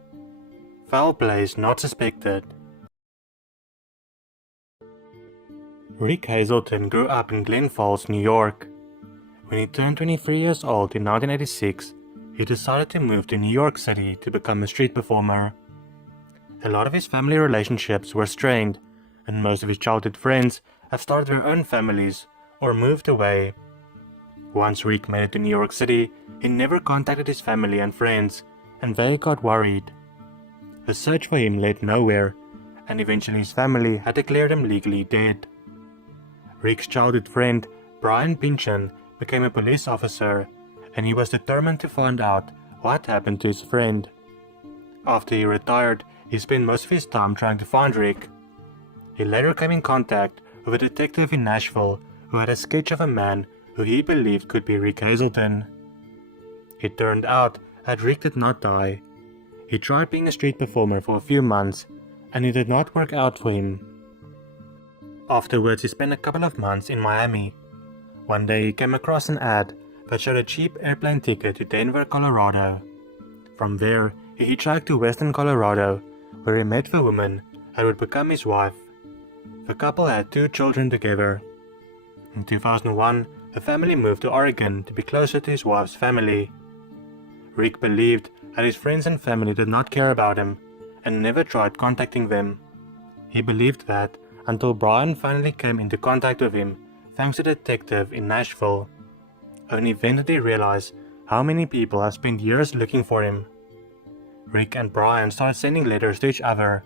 Foul play is not suspected. Rick Hazelton grew up in Glen Falls, New York. When he turned 23 years old in 1986, he decided to move to New York City to become a street performer. A lot of his family relationships were strained, and most of his childhood friends had started their own families or moved away. Once Rick made it to New York City, he never contacted his family and friends, and they got worried. The search for him led nowhere, and eventually his family had declared him legally dead. Rick's childhood friend, Brian Pynchon, became a police officer, and he was determined to find out what happened to his friend. After he retired, he spent most of his time trying to find Rick. He later came in contact with a detective in Nashville who had a sketch of a man who he believed could be Rick Hazelton. It turned out that Rick did not die. He tried being a street performer for a few months, and it did not work out for him. Afterwards, he spent a couple of months in Miami. One day he came across an ad that showed a cheap airplane ticket to Denver, Colorado. From there, he hitchhiked to western Colorado, where he met the woman that would become his wife. The couple had 2 children together. In 2001, the family moved to Oregon to be closer to his wife's family. Rick believed that his friends and family did not care about him and never tried contacting them. He believed that until Brian finally came into contact with him thanks to a detective in Nashville. Only then did he realize how many people have spent years looking for him. Rick and Brian started sending letters to each other,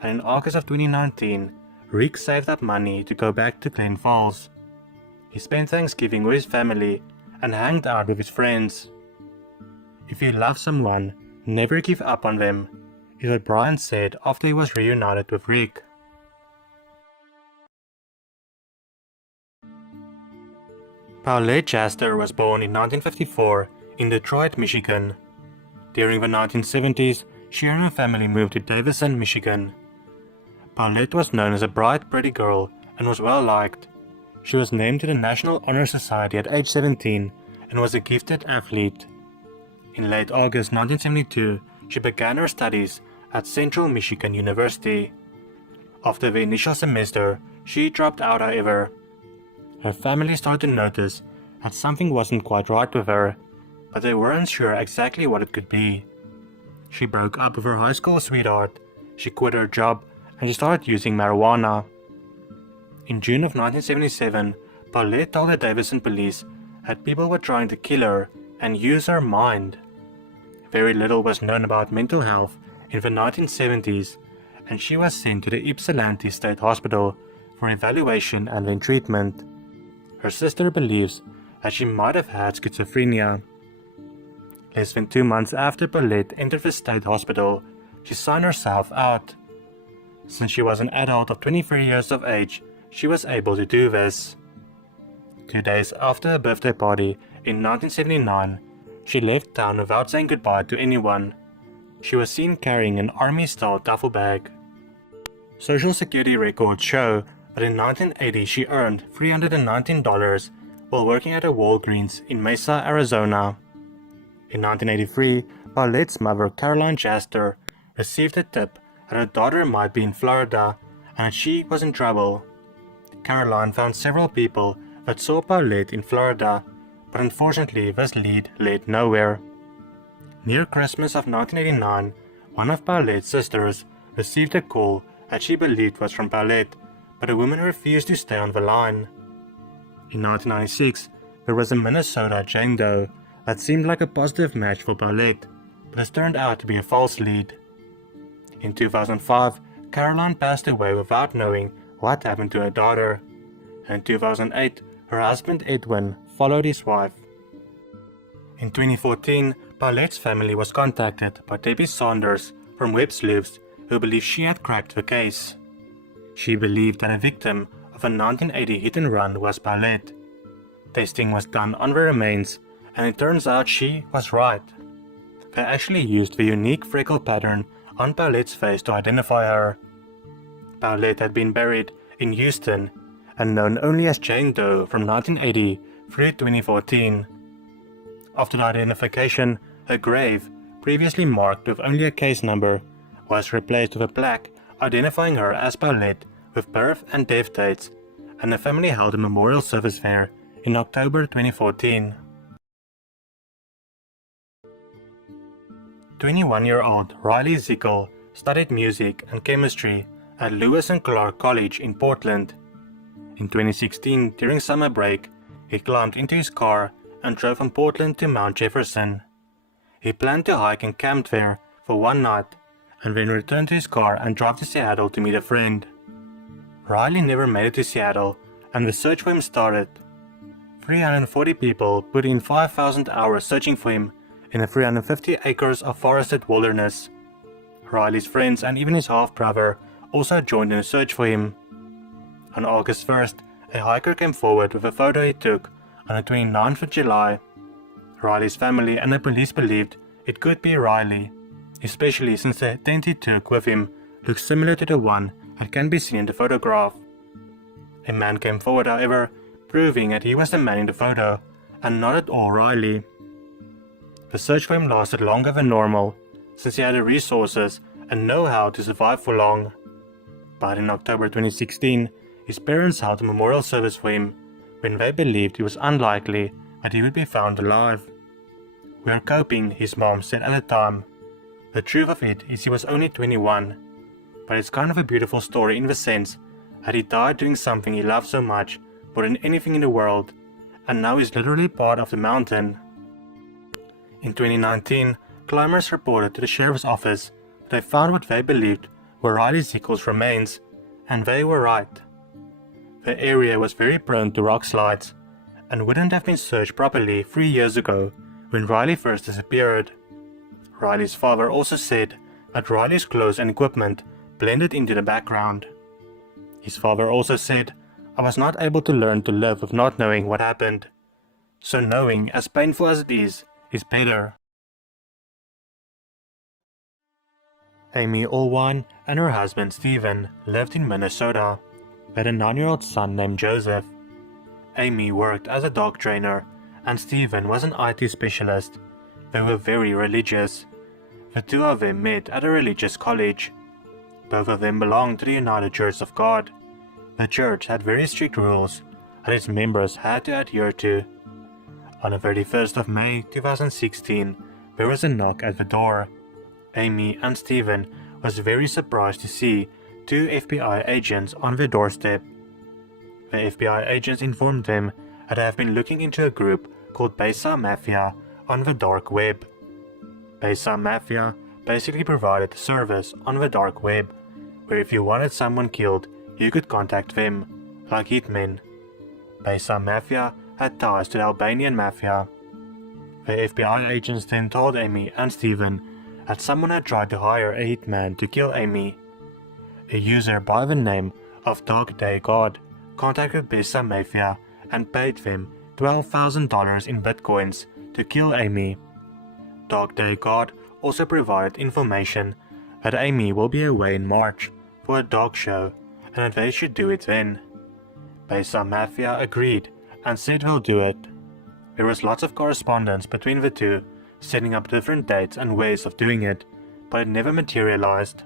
and in August of 2019, Rick saved up money to go back to Glen Falls. He spent Thanksgiving with his family and hanged out with his friends. "If you love someone, never give up on them," is what Brian said after he was reunited with Rick. Paulette Jaster was born in 1954 in Detroit, Michigan. During the 1970s, she and her family moved to Davison, Michigan. Paulette was known as a bright, pretty girl and was well liked. She was named to the National Honor Society at age 17 and was a gifted athlete. In late August 1972, she began her studies at Central Michigan University. After the initial semester, she dropped out, however. Her family started to notice that something wasn't quite right with her, but they weren't sure exactly what it could be. She broke up with her high school sweetheart, she quit her job, and she started using marijuana. In June of 1977, Paulette told the Davison police that people were trying to kill her and use her mind. Very little was known about mental health in the 1970s, and she was sent to the Ypsilanti State Hospital for evaluation and then treatment. Her sister believes that she might have had schizophrenia. Less than 2 months after Paulette entered the state hospital, she signed herself out. Since she was an adult of 23 years of age, she was able to do this. 2 days after her birthday party in 1979, she left town without saying goodbye to anyone. She was seen carrying an army-style duffel bag. Social Security records show that in 1980 she earned $319 while working at a Walgreens in Mesa, Arizona. In 1983, Paulette's mother, Caroline Jaster, received a tip that her daughter might be in Florida and that she was in trouble. Caroline found several people that saw Paulette in Florida, but unfortunately this lead led nowhere. Near Christmas of 1989, one of Paulette's sisters received a call that she believed was from Paulette, but the woman refused to stay on the line. In 1996, there was a Minnesota Jane Doe that seemed like a positive match for Paulette, but has turned out to be a false lead. In 2005, Caroline passed away without knowing what happened to her daughter. In 2008, her husband Edwin followed his wife. In 2014, Paulette's family was contacted by Debbie Saunders from Web Sleuths, who believed she had cracked the case. She believed that a victim of a 1980 hit-and-run was Paulette. Testing was done on the remains, and it turns out she was right. They actually used the unique freckle pattern on Paulette's face to identify her. Paulette had been buried in Houston and known only as Jane Doe from 1980 through 2014. After the identification, her grave, previously marked with only a case number, was replaced with a plaque identifying her as Paulette with birth and death dates, and the family held a memorial service there in October 2014. 21-year-old Riley Zickel studied music and chemistry at Lewis and Clark College in Portland. In 2016, during summer break, he climbed into his car and drove from Portland to Mount Jefferson. He planned to hike and camp there for one night, and then returned to his car and drove to Seattle to meet a friend. Riley never made it to Seattle, and the search for him started. 340 people put in 5,000 hours searching for him in the 350 acres of forested wilderness. Riley's friends and even his half-brother also joined in the search for him. On August 1st, a hiker came forward with a photo he took on the 29th of July. Riley's family and the police believed it could be Riley, especially since the tent he took with him looked similar to the one that can be seen in the photograph. A man came forward, however, proving that he was the man in the photo, and not at all Riley. The search for him lasted longer than normal, since he had the resources and know-how to survive for long. But in October 2016, his parents held a memorial service for him, when they believed it was unlikely that he would be found alive. "We are coping," his mom said at the time. The truth of it is he was only 21, but it's kind of a beautiful story in the sense that he died doing something he loved so much more than anything in the world, and now is literally part of the mountain. In 2019, climbers reported to the sheriff's office that they found what they believed were Riley Zickel's remains, and they were right. The area was very prone to rock slides, and wouldn't have been searched properly 3 years ago when Riley first disappeared. Riley's father also said that Riley's clothes and equipment blended into the background. His father also said, "I was not able to learn to live with not knowing what happened. So knowing, as painful as it is better." Amy Allwine and her husband Stephen lived in Minnesota. They had a 9-year-old son named Joseph. Amy worked as a dog trainer, and Stephen was an IT specialist. They were very religious. The two of them met at a religious college. Both of them belonged to the United Church of God. The church had very strict rules that its members had to adhere to. On the 31st of May 2016, there was a knock at the door. Amy and Stephen was very surprised to see 2 FBI agents on their doorstep. The FBI agents informed them that they have been looking into a group called Besa Mafia on the dark web. Besa Mafia basically provided a service on the dark web where if you wanted someone killed, you could contact them, like hitmen. Besa Mafia had ties to the Albanian Mafia. The FBI agents then told Amy and Steven that someone had tried to hire a hitman to kill Amy. A user by the name of Dark Day God contacted Besa Mafia and paid them $12,000 in bitcoins to kill Amy. Dark Day God also provided information that Amy will be away in March for a dog show and that they should do it then. Besa Mafia agreed and said they'll do it. There was lots of correspondence between the two, setting up different dates and ways of doing it, but it never materialized.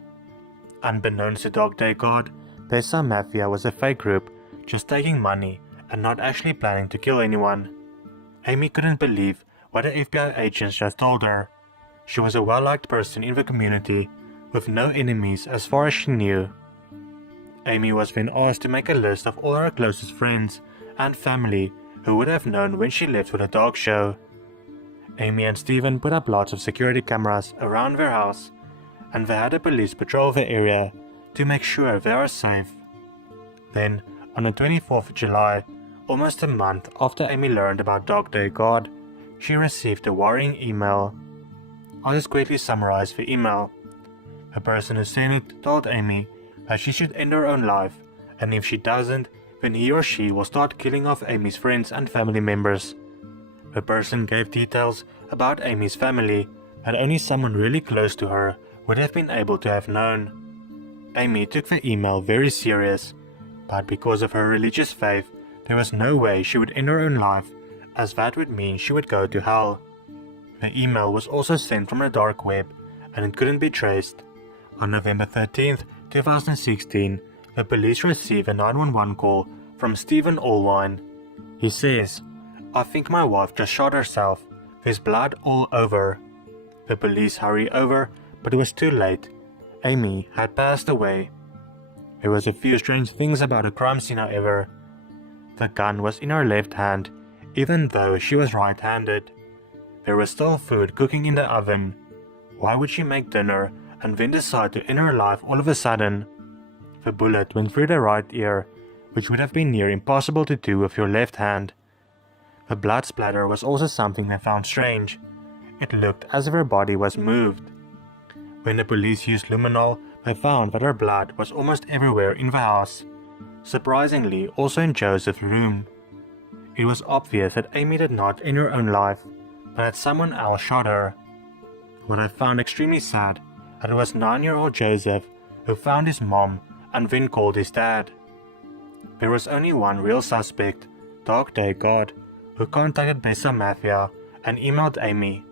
Unbeknownst to Dark Day God, Besa Mafia was a fake group, just taking money and not actually planning to kill anyone. Amy couldn't believe what the FBI agents just told her. She was a well-liked person in the community, with no enemies as far as she knew. Amy was then asked to make a list of all her closest friends and family who would have known when she left for the dog show. Amy and Steven put up lots of security cameras around their house, and they had the police patrol the area to make sure they are safe. Then, on the 24th of July, almost a month after Amy learned about Dark Day God, she received a worrying email. I'll just quickly summarize the email. The person who sent it told Amy that she should end her own life, and if she doesn't, then he or she will start killing off Amy's friends and family members. The person gave details about Amy's family that only someone really close to her would have been able to have known. Amy took the email very serious, but because of her religious faith, there was no way she would end her own life, as that would mean she would go to hell. The email was also sent from the dark web, and it couldn't be traced. On November 13th, 2016, the police received a 911 call from Stephen Allwine. He says, "I think my wife just shot herself. There's blood all over." The police hurry over, but it was too late. Amy had passed away. There was a few strange things about the crime scene, however. The gun was in her left hand, even though she was right-handed. There was still food cooking in the oven. Why would she make dinner and then decide to end her life all of a sudden? The bullet went through the right ear, which would have been near impossible to do with your left hand. The blood splatter was also something they found strange. It looked as if her body was moved. When the police used luminol, they found that her blood was almost everywhere in the house. Surprisingly, also in Joseph's room. It was obvious that Amy did not end her own life, but that someone else shot her. What I found extremely sad, that it was 9-year-old Joseph who found his mom and then called his dad. There was only one real suspect, Dark Day God, who contacted Besa Mafia and emailed Amy.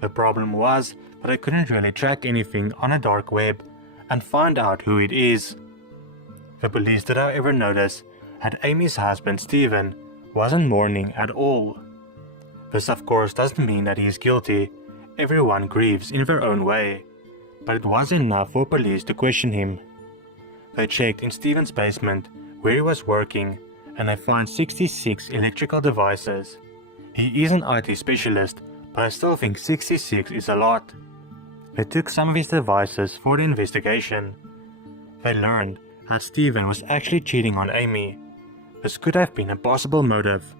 The problem was that I couldn't really track anything on a dark web and find out who it is. The police did however notice that Amy's husband Stephen wasn't mourning at all. This of course doesn't mean that he is guilty. Everyone grieves in their own way, but it was enough for police to question him. They checked in Stephen's basement where he was working, and they found 66 electrical devices. He is an IT specialist, but I still think 66 is a lot. They took some of his devices for the investigation. They learned that Stephen was actually cheating on Amy. This could have been a possible motive.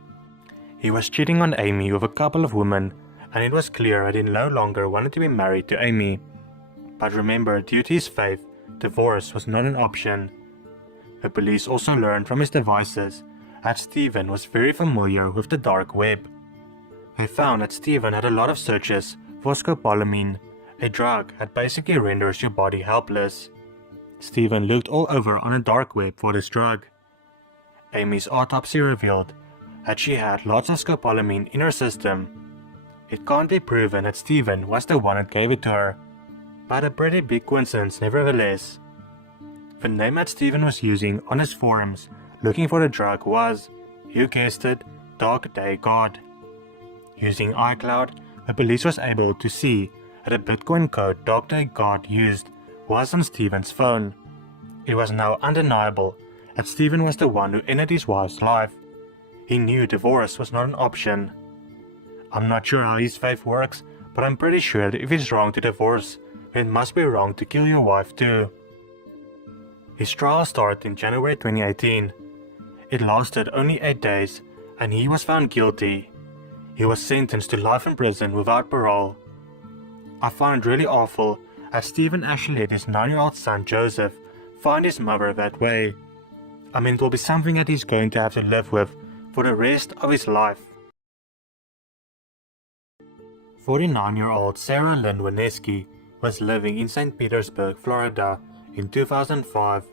He was cheating on Amy with a couple of women, and it was clear that he no longer wanted to be married to Amy. But remember, due to his faith, divorce was not an option. The police also learned from his devices that Stephen was very familiar with the dark web. They found that Stephen had a lot of searches for scopolamine, a drug that basically renders your body helpless. Stephen looked all over on the dark web for this drug. Amy's autopsy revealed that she had lots of scopolamine in her system. It can't be proven that Stephen was the one that gave it to her, but a pretty big coincidence nevertheless. The name that Stephen was using on his forums looking for the drug was, you guessed it, Dark Day God. Using iCloud, the police was able to see that the Bitcoin code Dark Day God used was on Stephen's phone. It was now undeniable that Stephen was the one who ended his wife's life. He knew divorce was not an option. I'm not sure how his faith works, but I'm pretty sure that if it's wrong to divorce, it must be wrong to kill your wife too. His trial started in January 2018. It lasted only 8 days, and he was found guilty. He was sentenced to life in prison without parole. I find it really awful as Stephen actually let his 9-year-old son Joseph find his mother that way. I mean, it will be something that he's going to have to live with for the rest of his life. 49-year-old Sarah Lynn Wineski was living in St. Petersburg, Florida in 2005.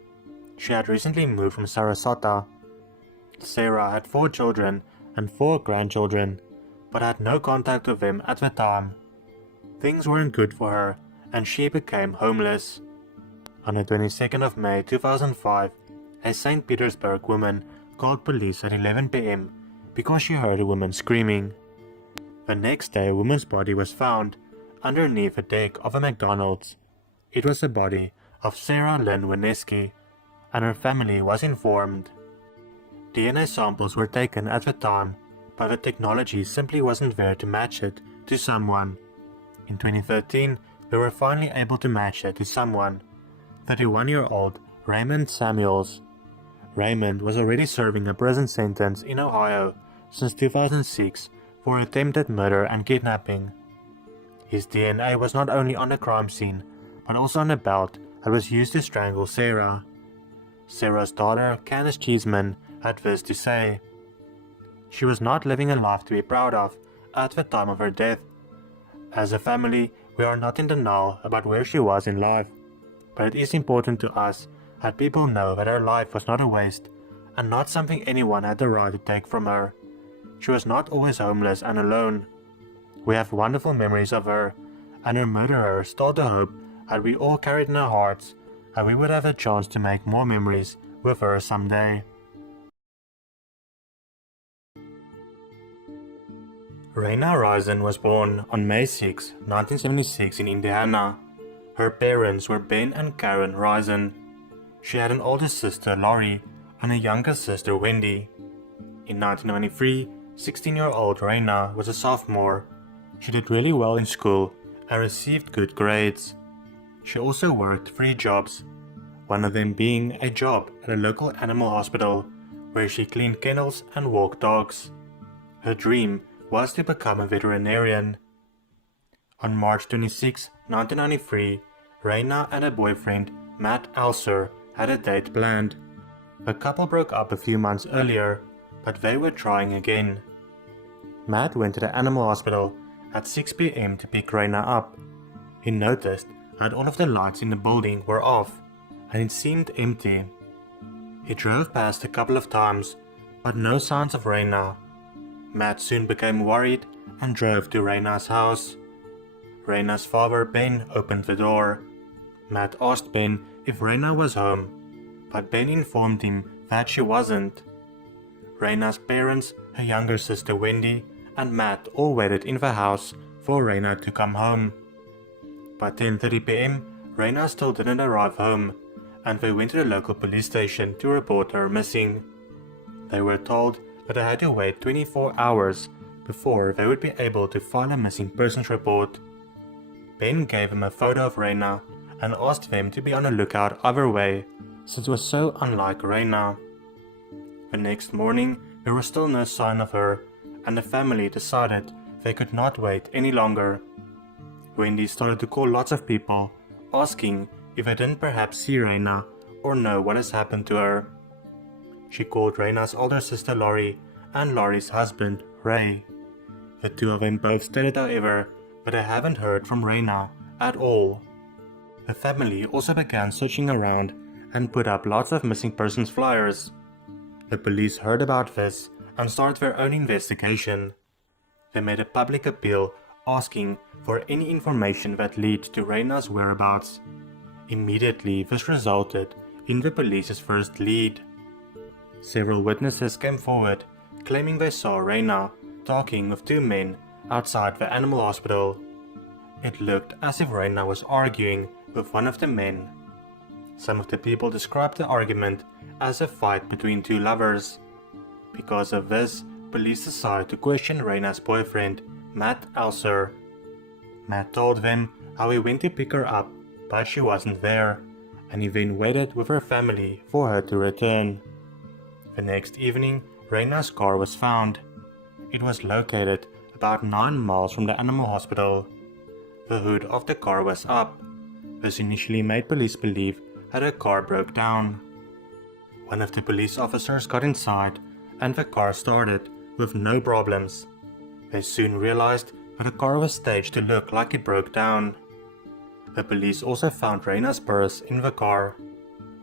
She had recently moved from Sarasota. Sarah had 4 children and 4 grandchildren, but had no contact with them at the time. Things weren't good for her, and she became homeless. On the 22nd of May 2005, a St. Petersburg woman called police at 11 p.m. because she heard a woman screaming. The next day, a woman's body was found underneath the deck of a McDonald's. It was the body of Sarah Lynn Wineski, and her family was informed. DNA samples were taken at the time, but the technology simply wasn't there to match it to someone. In 2013, they were finally able to match it to someone, 31-year-old Raymond Samuels. Raymond was already serving a prison sentence in Ohio since 2006 for attempted murder and kidnapping. His DNA was not only on the crime scene, but also on a belt that was used to strangle Sarah. Sarah's daughter, Candace Cheeseman, had this to say: "She was not living a life to be proud of at the time of her death. As a family, we are not in denial about where she was in life, but it is important to us that people know that her life was not a waste and not something anyone had the right to take from her. She was not always homeless and alone. We have wonderful memories of her, and her murderer stole the hope that we all carried in our hearts, that we would have a chance to make more memories with her someday." Raina Risen was born on May 6, 1976 in Indiana. Her parents were Ben and Karen Risen. She had an older sister, Laurie, and a younger sister, Wendy. In 1993, 16-year-old Raina was a sophomore. She did really well in school and received good grades. She also worked 3 jobs, one of them being a job at a local animal hospital where she cleaned kennels and walked dogs. Her dream was to become a veterinarian. On March 26, 1993, Raina and her boyfriend, Matt Alser, had a date planned. The couple broke up a few months earlier, but they were trying again. Matt went to the animal hospital at 6 p.m. to pick Raina up. He noticed that all of the lights in the building were off, and it seemed empty. He drove past a couple of times, but no signs of Raina. Matt soon became worried and drove to Raina's house. Raina's father, Ben, opened the door. Matt asked Ben if Raina was home, but Ben informed him that she wasn't. Raina's parents, her younger sister Wendy, and Matt all waited in the house for Raina to come home. By 10:30 p.m., Raina still didn't arrive home, and they went to the local police station to report her missing. They were told that they had to wait 24 hours before they would be able to file a missing persons report. Ben gave them a photo of Raina and asked them to be on the lookout either way, since it was so unlike Raina. The next morning, there was still no sign of her, and the family decided they could not wait any longer. Wendy started to call lots of people, asking if they didn't perhaps see Raina or know what has happened to her. She called Raina's older sister Laurie and Laurie's husband, Ray. The two of them both stated, however, that they haven't heard from Raina at all. The family also began searching around and put up lots of missing persons flyers. The police heard about this and started their own investigation. They made a public appeal asking for any information that leads to Raina's whereabouts. Immediately, this resulted in the police's first lead. Several witnesses came forward claiming they saw Raina talking with 2 men outside the animal hospital. It looked as if Raina was arguing with one of the men. Some of the people described the argument as a fight between 2 lovers. Because of this, police decided to question Raina's boyfriend, Matt Elser. Matt told them how he went to pick her up, but she wasn't there, and he then waited with her family for her to return. The next evening, Raina's car was found. It was located about 9 miles from the animal hospital. The hood of the car was up. This initially made police believe that her car broke down. One of the police officers got inside and the car started with no problems. They soon realized that the car was staged to look like it broke down. The police also found Raina's purse in the car.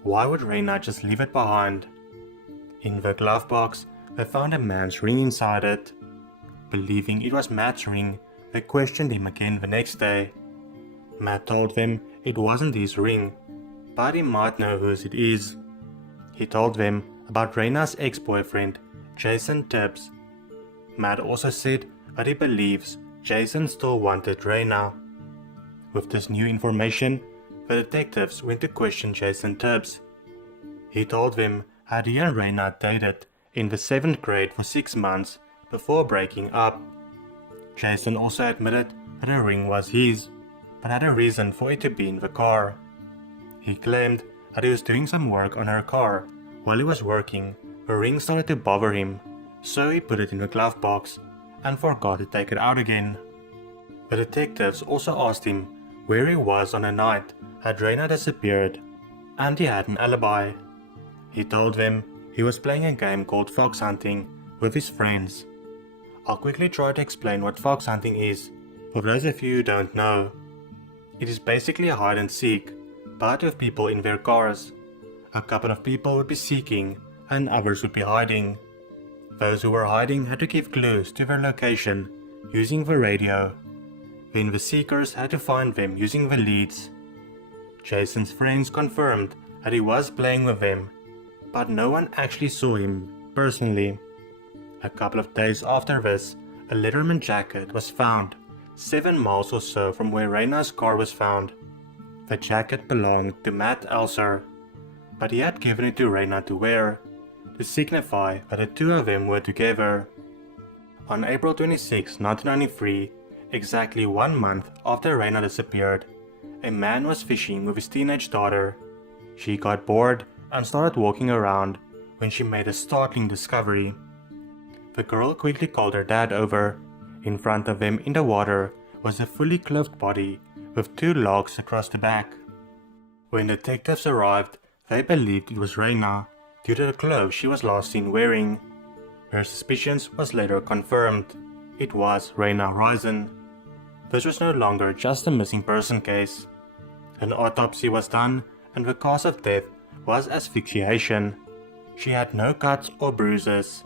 Why would Raina just leave it behind? In the glove box, they found a man's ring inside it. Believing it was Matt's ring, they questioned him again the next day. Matt told them it wasn't his ring, but he might know whose it is. He told them about Raina's ex-boyfriend, Jason Tibbs. Matt also said that he believes Jason still wanted Raina. With this new information, the detectives went to question Jason Tibbs. He told them that he and Raina dated in the 7th grade for 6 months before breaking up. Jason also admitted that the ring was his, but had a reason for it to be in the car. He claimed that he was doing some work on her car. While he was working, the ring started to bother him, so he put it in the glove box and forgot to take it out again. The detectives also asked him where he was on the night that Raina disappeared, and he had an alibi. He told them he was playing a game called fox hunting with his friends. I'll quickly try to explain what fox hunting is, for those of you who don't know. It is basically a hide and seek, but with people in their cars. A couple of people would be seeking, and others would be hiding. Those who were hiding had to give clues to their location using the radio. Then the seekers had to find them using the leads. Jason's friends confirmed that he was playing with them, but no one actually saw him personally. A couple of days after this, a Letterman jacket was found 7 miles or so from where Raina's car was found. The jacket belonged to Matt Elser, but he had given it to Raina to wear, to signify that the two of them were together. On April 26, 1993, exactly 1 month after Raina disappeared, a man was fishing with his teenage daughter. She got bored and started walking around when she made a startling discovery. The girl quickly called her dad over. In front of them in the water was a fully clothed body with 2 logs across the back. When detectives arrived, they believed it was Raina due to the clothes she was last seen wearing. Their suspicions was later confirmed. It was Raina Risen. This was no longer just a missing person case. An autopsy was done and the cause of death was asphyxiation. She had no cuts or bruises.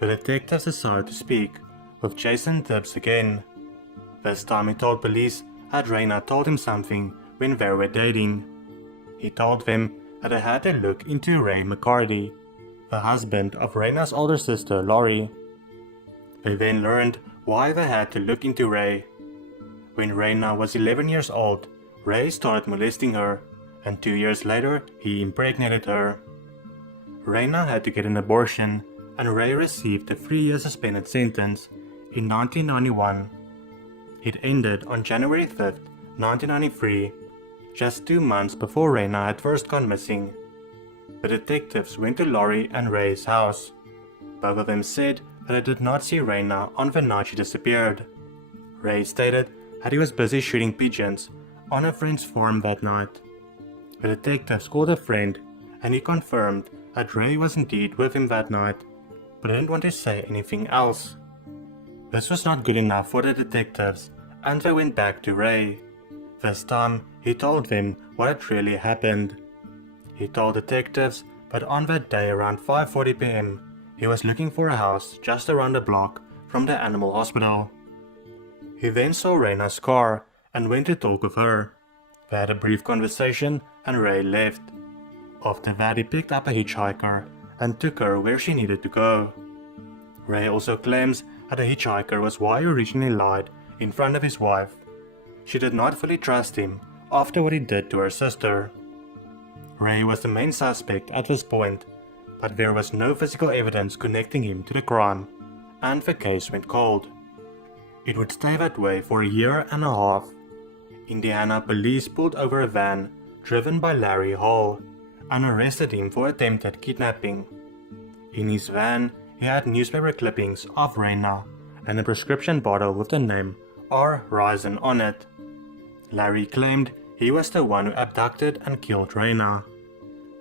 The detectives decided to speak with Jason Tibbs again. This time he told police that Raina told him something when they were dating. He told them that they had to look into Ray McCarty, the husband of Raina's older sister Laurie. They then learned why they had to look into Ray. When Raina was 11 years old, Ray started molesting her, and 2 years later he impregnated her. Raina had to get an abortion, and Ray received a 3-year suspended sentence in 1991. It ended on January 5th, 1993, just 2 months before Raina had first gone missing. The detectives went to Laurie and Ray's house. Both of them said that they did not see Raina on the night she disappeared. Ray stated that he was busy shooting pigeons on a friend's farm that night. The detectives called a friend and he confirmed that Ray was indeed with him that night, but didn't want to say anything else. This was not good enough for the detectives, and they went back to Ray. This time, he told them what had really happened. He told detectives that on that day around 5:40 p.m., he was looking for a house just around the block from the animal hospital. He then saw Raina's car and went to talk with her. They had a brief conversation and Ray left. After that, he picked up a hitchhiker and took her where she needed to go. Ray also claims that the hitchhiker was why he originally lied in front of his wife. She did not fully trust him after what he did to her sister. Ray was the main suspect at this point, but there was no physical evidence connecting him to the crime, and the case went cold. It would stay that way for a year and a half. Indiana police pulled over a van driven by Larry Hall and arrested him for attempted kidnapping. In his van, he had newspaper clippings of Raina and a prescription bottle with the name R. Risen on it. Larry claimed he was the one who abducted and killed Raina.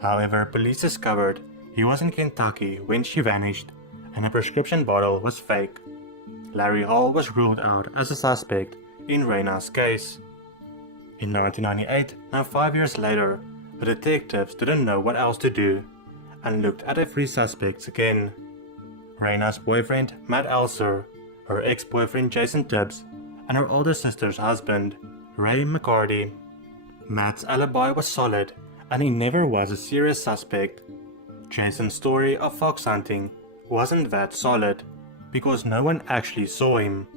However, police discovered he was in Kentucky when she vanished, and the prescription bottle was fake. Larry Hall was ruled out as a suspect in Raina's case. In 1998, now 5 years later, the detectives didn't know what else to do and looked at the three suspects again. Raina's boyfriend, Matt Elser, her ex-boyfriend Jason Tibbs, and her older sister's husband, Ray McCarty. Matt's alibi was solid, and he never was a serious suspect. Jason's story of fox hunting wasn't that solid, because no one actually saw him.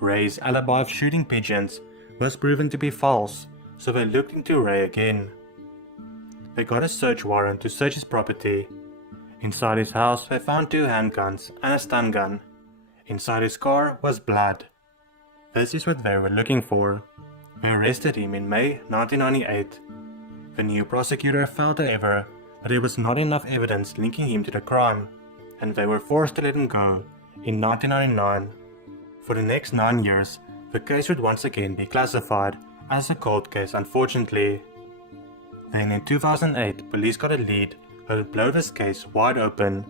Ray's alibi of shooting pigeons was proven to be false, so they looked into Ray again. They got a search warrant to search his property. Inside his house they found 2 handguns and a stun gun. Inside his car was blood. This is what they were looking for. They arrested him in May 1998. The new prosecutor felt, however, that there was not enough evidence linking him to the crime, and they were forced to let him go in 1999. For the next 9 years, the case would once again be classified as a cold case, unfortunately. Then in 2008, police got a lead that would blow this case wide open.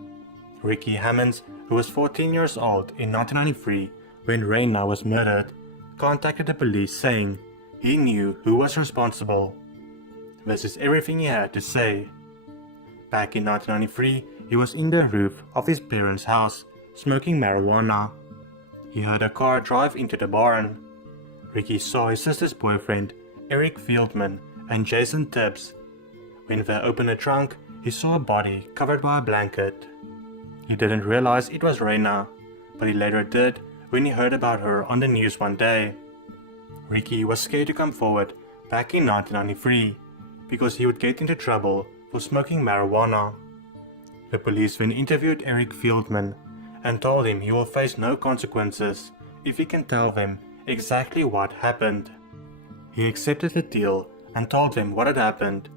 Ricky Hammonds, who was 14 years old in 1993 when Raina was murdered, contacted the police saying he knew who was responsible. This is everything he had to say. Back in 1993, he was in the roof of his parents' house, smoking marijuana. He heard a car drive into the barn. Ricky saw his sister's boyfriend, Eric Fieldman, and Jason Tibbs. When they opened the trunk, he saw a body covered by a blanket. He didn't realize it was Raina, but he later did when he heard about her on the news one day. Ricky was scared to come forward back in 1993 because he would get into trouble for smoking marijuana. The police then interviewed Eric Fieldman and told him he will face no consequences if he can tell them exactly what happened. He accepted the deal and told them what had happened.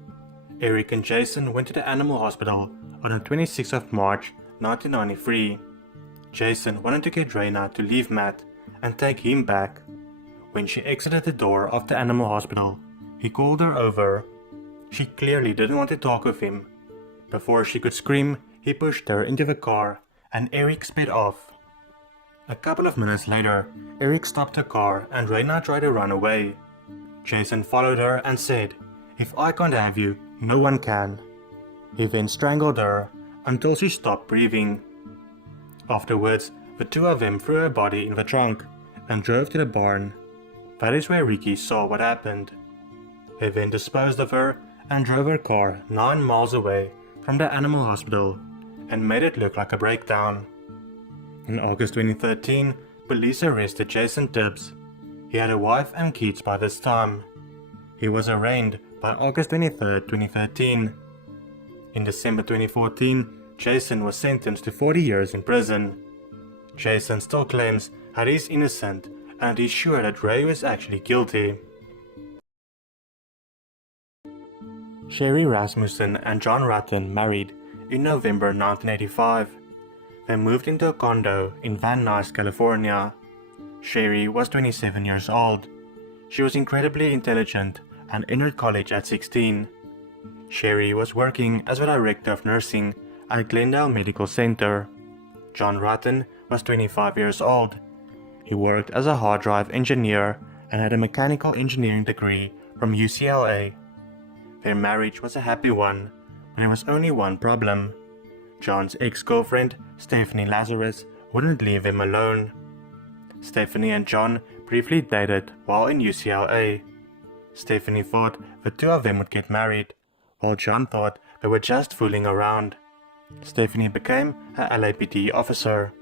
Eric and Jason went to the animal hospital on the 26th of March 1993. Jason wanted to get Raina to leave Matt and take him back. When she exited the door of the animal hospital, he called her over. She clearly didn't want to talk with him. Before she could scream, he pushed her into the car and Eric sped off. A couple of minutes later, Eric stopped the car and Raina tried to run away. Jason followed her and said, "If I can't have you, no one can." He then strangled her until she stopped breathing. Afterwards, the two of them threw her body in the trunk and drove to the barn. That is where Ricky saw what happened. He then disposed of her and drove her car 9 miles away from the animal hospital and made it look like a breakdown. In August 2013, police arrested Jason Tibbs. He had a wife and kids by this time. He was arraigned by August 23, 2013. In December 2014, Jason was sentenced to 40 years in prison. Jason still claims that he's innocent and is sure that Ray was actually guilty. Sherry Rasmussen and John Rutten married in November 1985. They moved into a condo in Van Nuys, California. Sherry was 27 years old. She was incredibly intelligent and entered college at 16. Sherry was working as a director of nursing at Glendale Medical Center. John Rutten was 25 years old. He worked as a hard drive engineer and had a mechanical engineering degree from UCLA. Their marriage was a happy one, but there was only one problem. John's ex-girlfriend, Stephanie Lazarus, wouldn't leave him alone. Stephanie and John briefly dated while in UCLA. Stephanie thought the two of them would get married, while John thought they were just fooling around. Stephanie became a LAPD officer.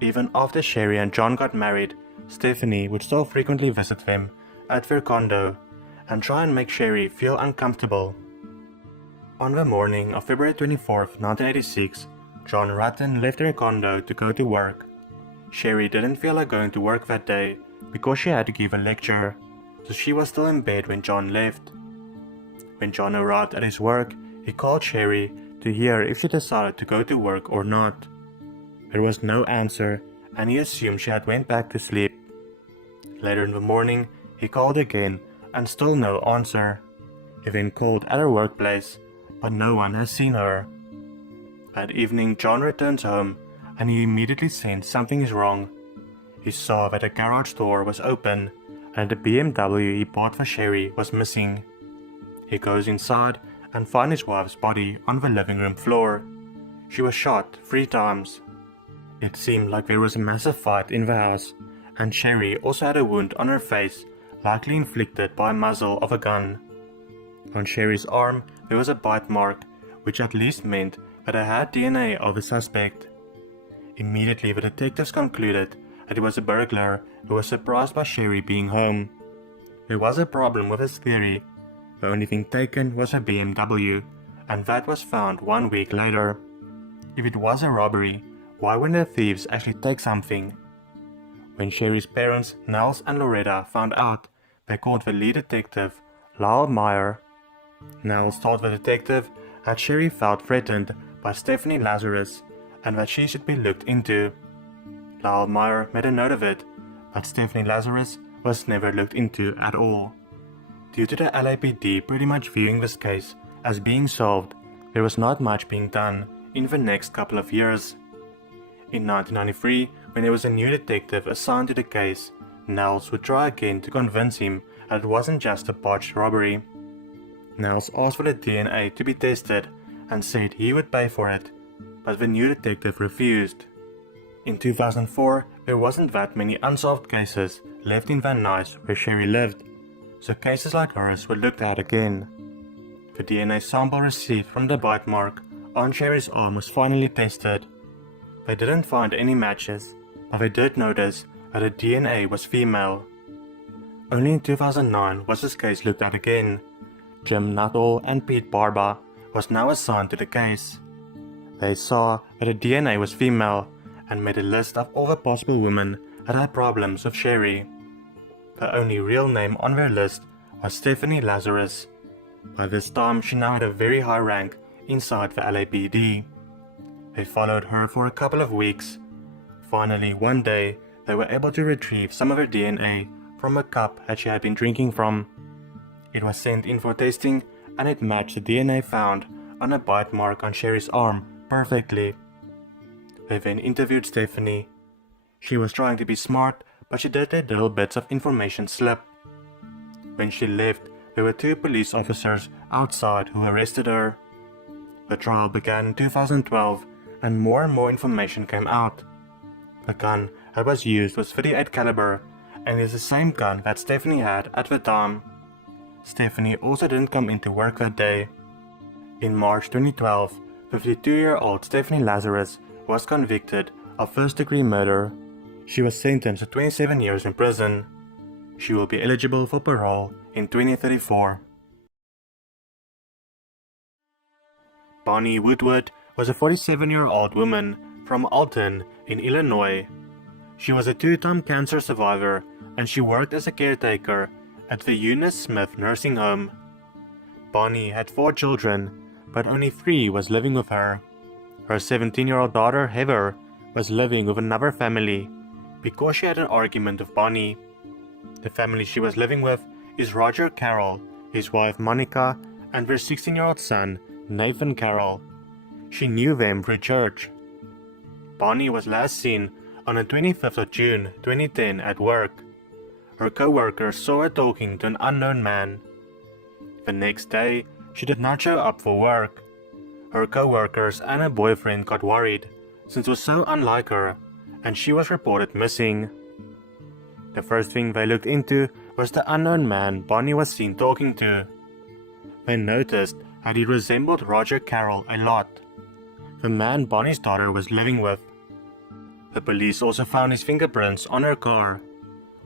Even after Sherry and John got married, Stephanie would still frequently visit them at their condo and try and make Sherry feel uncomfortable. On the morning of February 24, 1986, John Rutten left their condo to go to work. Sherry didn't feel like going to work that day because she had to give a lecture, so she was still in bed when John left. When John arrived at his work, he called Sherry to hear if she decided to go to work or not. There was no answer, and he assumed she had went back to sleep. Later in the morning, he called again, and still no answer. He then called at her workplace, but no one has seen her. That evening, John returns home, and he immediately sensed something is wrong. He saw that the garage door was open, and the BMW he bought for Sherry was missing. He goes inside and finds his wife's body on the living room floor. She was shot 3 times. It seemed like there was a massive fight in the house, and Sherry also had a wound on her face, likely inflicted by a muzzle of a gun. On Sherry's arm there was a bite mark, which at least meant that it had DNA of the suspect. Immediately the detectives concluded that it was a burglar who was surprised by Sherry being home. There was a problem with his theory. The only thing taken was a BMW, and that was found 1 week later. If it was a robbery, why wouldn't the thieves actually take something? When Sherry's parents, Nels and Loretta, found out, they called the lead detective, Lyle Meyer. Nels told the detective that Sherry felt threatened by Stephanie Lazarus and that she should be looked into. Lyle Meyer made a note of it, but Stephanie Lazarus was never looked into at all. Due to the LAPD pretty much viewing this case as being solved, there was not much being done in the next couple of years. In 1993, when there was a new detective assigned to the case, Nels would try again to convince him that it wasn't just a botched robbery. Nels asked for the DNA to be tested and said he would pay for it, but the new detective refused. In 2004, there wasn't that many unsolved cases left in Van Nuys where Sherry lived, so cases like hers were looked at again. The DNA sample received from the bite mark on Sherry's arm was finally tested. They didn't find any matches, but they did notice that the DNA was female. Only in 2009 was this case looked at again. Jim Nuttall and Pete Barba was now assigned to the case. They saw that the DNA was female and made a list of all the possible women that had problems with Sherry. The only real name on their list was Stephanie Lazarus. By this time, she now had a very high rank inside the LAPD. They followed her for a couple of weeks. Finally, one day, they were able to retrieve some of her DNA from a cup that she had been drinking from. It was sent in for testing, and it matched the DNA found on a bite mark on Sherry's arm perfectly. They then interviewed Stephanie. She was trying to be smart, but she did let little bits of information slip. When she left, there were 2 police officers outside who arrested her. The trial began in 2012, and more information came out. The gun that was used was .38 caliber, and is the same gun that Stephanie had at the time. Stephanie also didn't come into work that day. In March 2012, 52-year-old Stephanie Lazarus was convicted of first-degree murder. She was sentenced to 27 years in prison. She will be eligible for parole in 2034. Bonnie Woodward was a 47-year-old woman from Alton in Illinois. She was a 2-time cancer survivor, and she worked as a caretaker at the Eunice Smith nursing home. Bonnie had 4 children, but only 3 was living with her. Her 17-year-old daughter Heather was living with another family because she had an argument with Bonnie. The family she was living with is Roger Carroll, his wife Monica, and their 16-year-old son Nathan Carroll. She knew them through church. Bonnie was last seen on the 25th of June 2010 at work. Her co-workers saw her talking to an unknown man. The next day, she did not show up for work. Her co-workers and her boyfriend got worried since it was so unlike her, and she was reported missing. The first thing they looked into was the unknown man Bonnie was seen talking to. They noticed that he resembled Roger Carroll a lot, the man Bonnie's daughter was living with. The police also found his fingerprints on her car.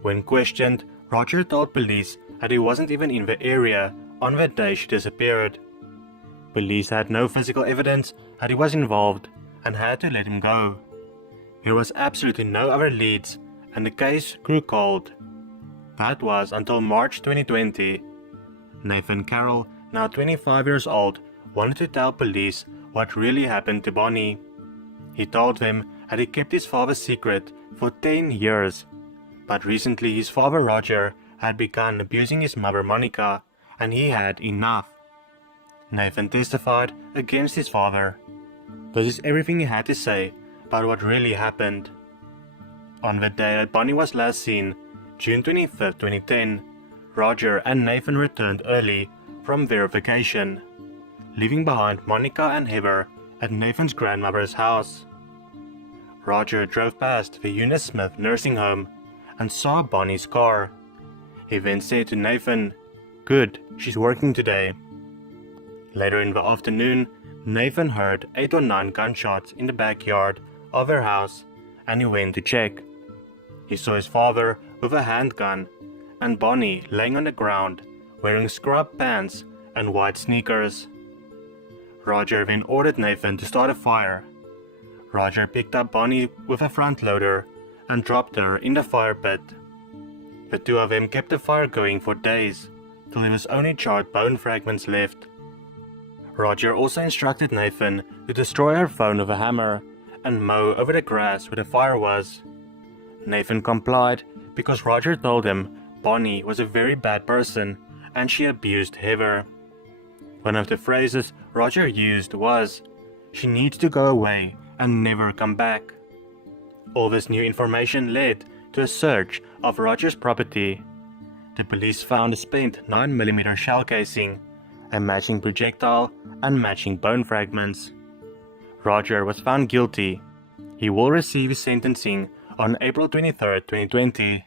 When questioned, Roger told police that he wasn't even in the area on the day she disappeared. Police had no physical evidence that he was involved and had to let him go. There was absolutely no other leads, and the case grew cold. That was until March 2020. Nathan Carroll, now 25 years old, wanted to tell police what really happened to Bonnie. He told them that he kept his father's secret for 10 years, but recently his father Roger had begun abusing his mother Monica, and he had enough. Nathan testified against his father. This is everything he had to say about what really happened. On the day that Bonnie was last seen, June 25, 2010, Roger and Nathan returned early from their vacation, leaving behind Monica and Heather at Nathan's grandmother's house. Roger drove past the Eunice Smith nursing home and saw Bonnie's car. He then said to Nathan, "Good, she's working today." Later in the afternoon, Nathan heard 8 or 9 gunshots in the backyard of their house, and he went to check. He saw his father with a handgun and Bonnie laying on the ground wearing scrub pants and white sneakers. Roger then ordered Nathan to start a fire. Roger picked up Bonnie with a front loader and dropped her in the fire pit. The two of them kept the fire going for days, till there was only charred bone fragments left. Roger also instructed Nathan to destroy her phone with a hammer and mow over the grass where the fire was. Nathan complied because Roger told him Bonnie was a very bad person and she abused Heather. One of the phrases Roger used was, "She needs to go away and never come back." All this new information led to a search of Roger's property. The police found a spent 9mm shell casing, a matching projectile, and matching bone fragments. Roger was found guilty. He will receive his sentencing on April 23, 2020.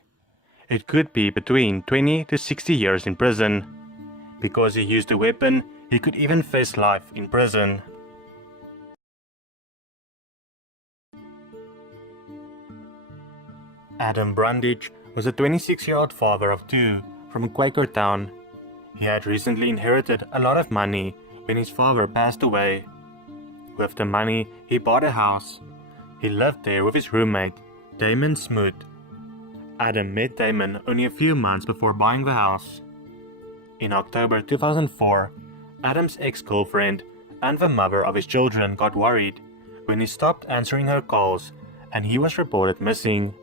It could be between 20 to 60 years in prison. Because he used a weapon, he could even face life in prison. Adam Brundage was a 26-year-old father of 2 from Quakertown. He had recently inherited a lot of money when his father passed away. With the money, he bought a house. He lived there with his roommate, Damon Smoot. Adam met Damon only a few months before buying the house. In October 2004, Adam's ex-girlfriend and the mother of his children got worried when he stopped answering her calls and he was reported missing.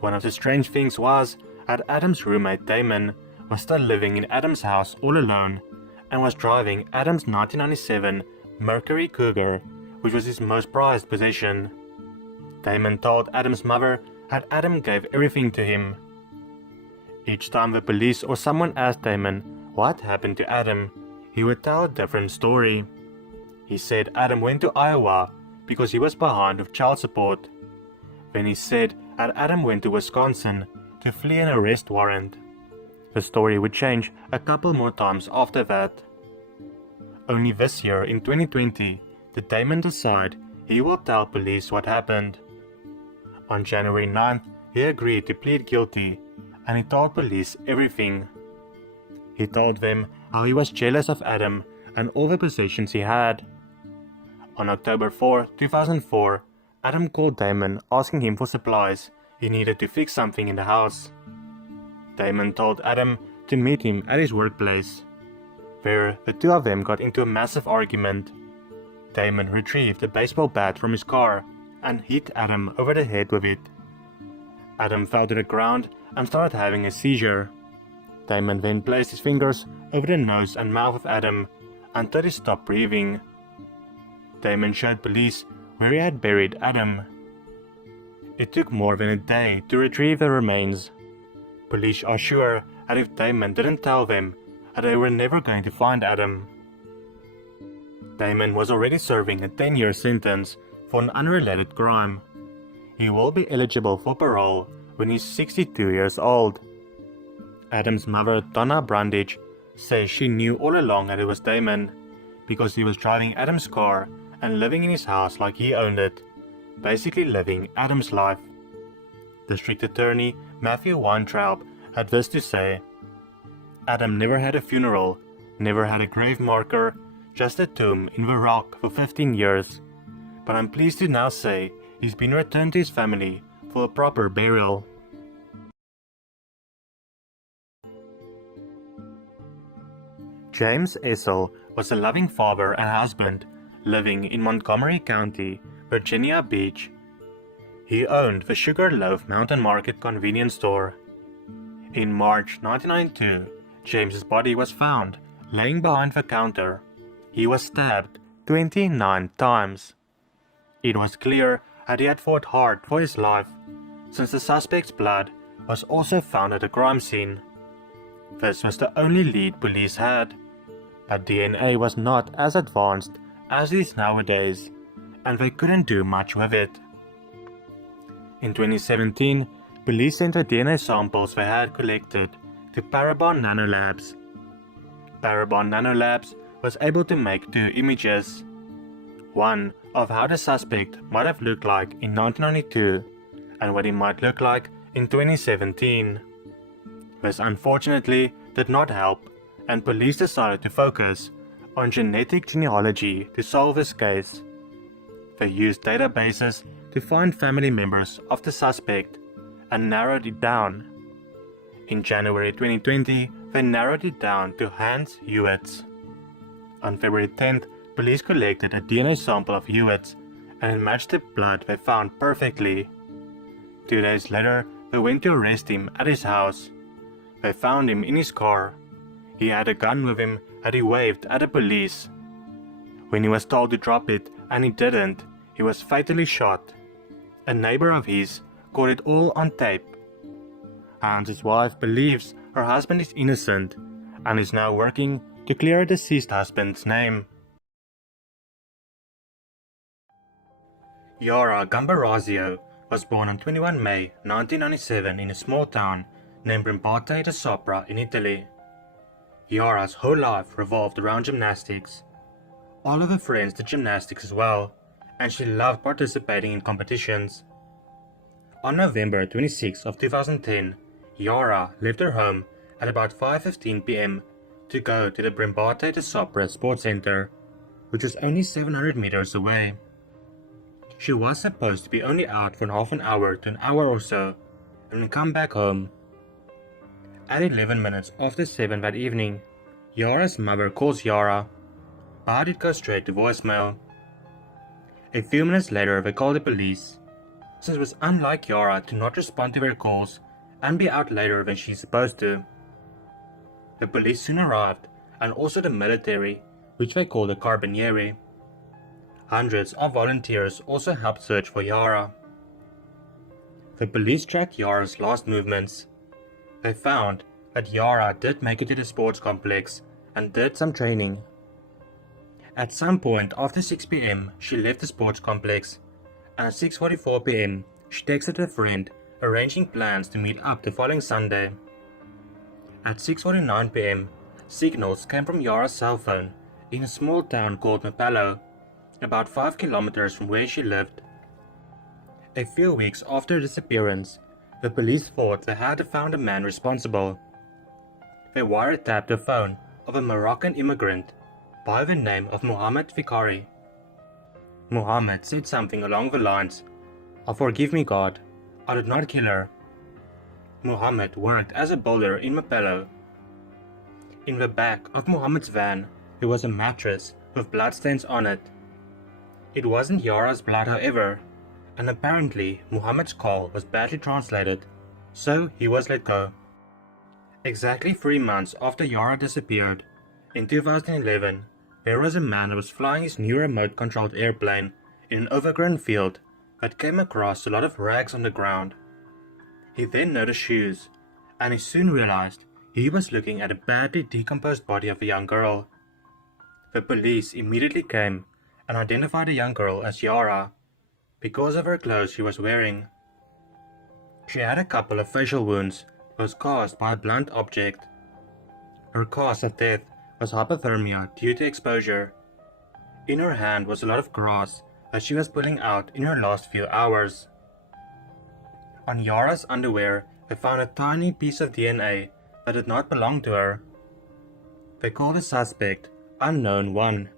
One of the strange things was that Adam's roommate Damon was still living in Adam's house all alone and was driving Adam's 1997 Mercury Cougar, which was his most prized possession. Damon told Adam's mother that Adam gave everything to him. Each time the police or someone asked Damon what happened to Adam, he would tell a different story. He said Adam went to Iowa because he was behind with child support. Then he said that Adam went to Wisconsin to flee an arrest warrant. The story would change a couple more times after that. Only this year, in 2020, did Damon decide he will tell police what happened. On January 9th, he agreed to plead guilty and he told police everything. He told them how he was jealous of Adam and all the possessions he had. On October 4, 2004, Adam called Damon asking him for supplies he needed to fix something in the house. Damon told Adam to meet him at his workplace. There, the two of them got into a massive argument. Damon retrieved a baseball bat from his car and hit Adam over the head with it. Adam fell to the ground and started having a seizure. Damon then placed his fingers over the nose and mouth of Adam until he stopped breathing. Damon showed police where he had buried Adam. It took more than a day to retrieve the remains. Police are sure that if Damon didn't tell them, that they were never going to find Adam. Damon was already serving a 10-year sentence for an unrelated crime. He will be eligible for parole when he's 62 years old. Adam's mother, Donna Brundage, says she knew all along that it was Damon, because he was driving Adam's car and living in his house like he owned it, basically living Adam's life. District Attorney Matthew Weintraub had this to say: Adam never had a funeral, never had a grave marker, just a tomb in the rock for 15 years. But I'm pleased to now say he's been returned to his family for a proper burial. James Essel was a loving father and husband living in Montgomery County, Virginia Beach. He owned the Sugar Loaf Mountain Market convenience store. In March 1992, James's body was found laying behind the counter. He was stabbed 29 times. It was clear that he had fought hard for his life, since the suspect's blood was also found at the crime scene. This was the only lead police had, but DNA was not as advanced as it is nowadays, and they couldn't do much with it. In 2017, police sent the DNA samples they had collected to Parabon Nanolabs. Parabon Nanolabs was able to make two images, one of how the suspect might have looked like in 1992 and what he might look like in 2017. This unfortunately did not help, and police decided to focus on genetic genealogy to solve this case. They used databases to find family members of the suspect and narrowed it down. In January 2020, they narrowed it down to Hans Hewitt's. On February 10th, police collected a DNA sample of Hewitt's and it matched the blood they found perfectly. 2 days later, they went to arrest him at his house. They found him in his car. He had a gun with him that he waved at the police. When he was told to drop it and he didn't, he was fatally shot. A neighbor of his caught it all on tape. Hans's wife believes her husband is innocent and is now working to clear her deceased husband's name. Yara Gambarazio was born on 21 May 1997 in a small town named Brimbate de Sopra in Italy. Yara's whole life revolved around gymnastics. All of her friends did gymnastics as well, and she loved participating in competitions. On November 26 of 2010, Yara left her home at about 5:15 p.m. to go to the Brimbate de Sopra Sports Center, which was only 700 meters away. She was supposed to be only out for half an hour to an hour or so, and then come back home. At 11 minutes after 7 that evening, Yara's mother calls Yara, but it goes straight to voicemail. A few minutes later, they call the police, since it was unlike Yara to not respond to their calls and be out later than she's supposed to. The police soon arrived, and also the military, which they call the Carabinieri. Hundreds of volunteers also helped search for Yara. The police tracked Yara's last movements. They found that Yara did make it to the sports complex and did some training. At some point after 6 p.m, she left the sports complex, and at 6:44 p.m, she texted a friend arranging plans to meet up the following Sunday. At 6:49 p.m, signals came from Yara's cell phone in a small town called Mapello, about 5 kilometers from where she lived. A few weeks after her disappearance, the police thought they had found a man responsible. They wiretapped the phone of a Moroccan immigrant by the name of Mohammed Fikari. Mohammed said something along the lines, "Oh, forgive me, God, I did not kill her." Mohammed worked as a builder in Mapello. In the back of Mohammed's van, there was a mattress with bloodstains on it. It wasn't Yara's blood, however, and apparently Mohammed's call was badly translated, so he was let go. Exactly 3 months after Yara disappeared, in 2011, there was a man who was flying his new remote-controlled airplane in an overgrown field that came across a lot of rags on the ground. He then noticed shoes, and he soon realized he was looking at a badly decomposed body of a young girl. The police immediately came and identified the young girl as Yara because of her clothes she was wearing. She had a couple of facial wounds that was caused by a blunt object. Her cause of death was hypothermia due to exposure. In her hand was a lot of grass that she was pulling out in her last few hours. On Yara's underwear, they found a tiny piece of DNA that did not belong to her. They called the suspect Unknown One.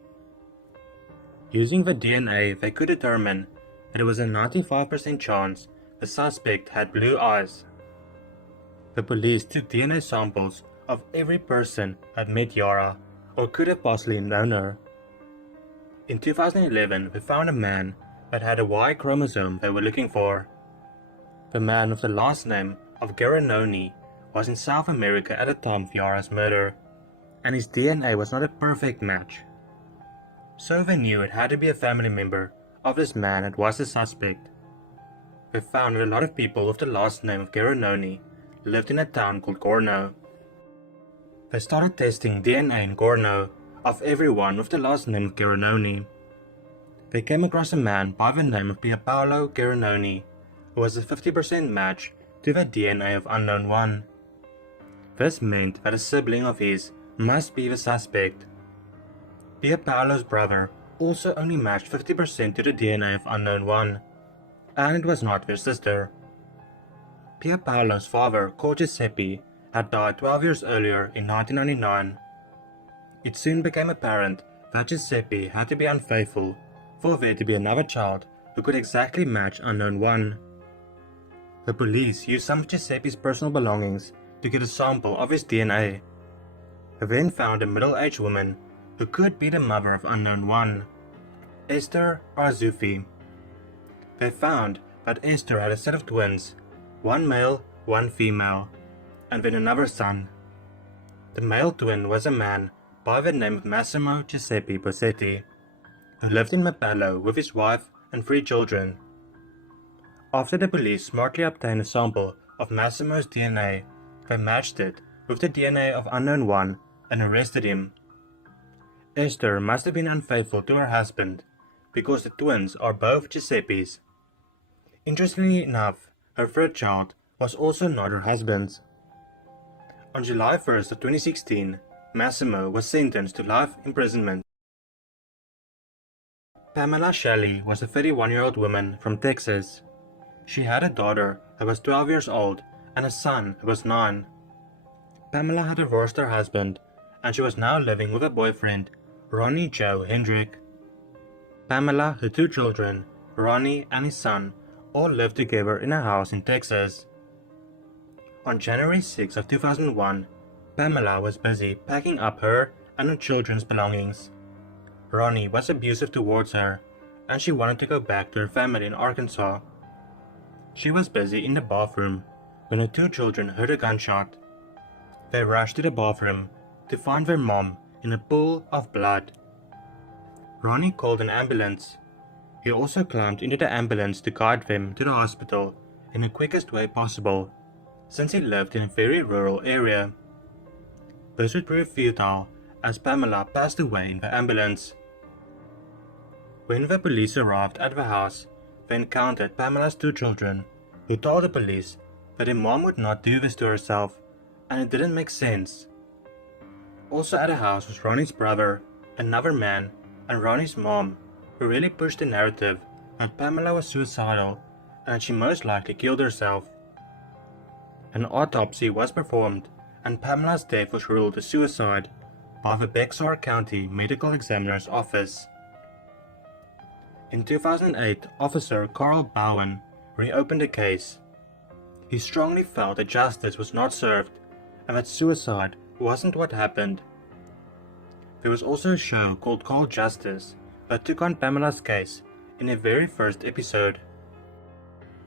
Using the DNA, they could determine that it was a 95% chance the suspect had blue eyes. The police took DNA samples of every person that met Yara or could have possibly known her. In 2011, they found a man that had a Y chromosome they were looking for. The man with the last name of Garanoni was in South America at the time of Yara's murder, and his DNA was not a perfect match. So they knew it had to be a family member of this man that was the suspect. They found that a lot of people with the last name of Garanoni lived in a town called Gorno. They started testing DNA in Gorno of everyone with the last name of Garanoni. They came across a man by the name of Pierpaolo Garanoni, who was a 50% match to the DNA of unknown one. This meant that a sibling of his must be the suspect. Pierpaolo's brother also only matched 50% to the DNA of unknown one, and it was not their sister. Pierpaolo's father, called Giuseppe, had died 12 years earlier in 1999. It soon became apparent that Giuseppe had to be unfaithful for there to be another child who could exactly match unknown one. The police used some of Giuseppe's personal belongings to get a sample of his DNA. They then found a middle-aged woman who could be the mother of unknown one, Esther Arzuffi. They found that Esther had a set of twins, one male, one female, and then another son. The male twin was a man by the name of Massimo Giuseppe Bossetti, who lived in Mapello with his wife and 3 children. After the police smartly obtained a sample of Massimo's DNA, they matched it with the DNA of unknown one and arrested him. Esther must have been unfaithful to her husband because the twins are both Giuseppe's. Interestingly enough, her 3rd child was also not her husband's. On July 1st of 2016, Massimo was sentenced to life imprisonment. Pamela Shelley was a 31-year-old woman from Texas. She had a daughter that was 12 years old and a son who was 9. Pamela had divorced her husband, and she was now living with her boyfriend, Ronnie Joe Hendrick. Pamela, her 2 children, Ronnie and his son, all lived together in a house in Texas. On January 6 of 2001, Pamela was busy packing up her and her children's belongings. Ronnie was abusive towards her, and she wanted to go back to her family in Arkansas. She was busy in the bathroom when her 2 children heard a gunshot. They rushed to the bathroom to find their mom in a pool of blood. Ronnie called an ambulance. He also climbed into the ambulance to guide them to the hospital in the quickest way possible, since he lived in a very rural area. This would prove futile as Pamela passed away in the ambulance. When the police arrived at the house, they encountered Pamela's 2 children, who told the police that their mom would not do this to herself, and it didn't make sense. Also at the house was Ronnie's brother, another man, and Ronnie's mom, who really pushed the narrative that Pamela was suicidal and that she most likely killed herself. An autopsy was performed, and Pamela's death was ruled a suicide by the Bexar County Medical Examiner's Office. In 2008, Officer Carl Bowen reopened the case. He strongly felt that justice was not served and that suicide wasn't what happened. There was also a show called Cold Justice that took on Pamela's case in the very first episode.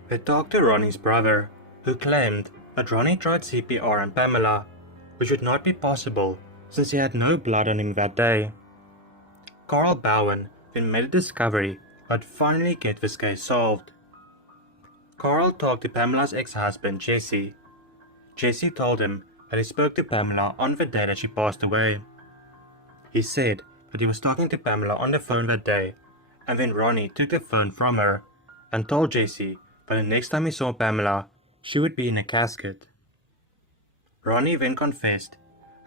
They talked to Ronnie's brother, who claimed that Ronnie tried CPR on Pamela, which would not be possible since he had no blood on him that day. Carl Bowen then made a discovery that would finally get this case solved. Carl talked to Pamela's ex-husband Jesse. Jesse told him that he spoke to Pamela on the day that she passed away. He said that he was talking to Pamela on the phone that day, and then Ronnie took the phone from her and told Jesse that the next time he saw Pamela, she would be in a casket. Ronnie then confessed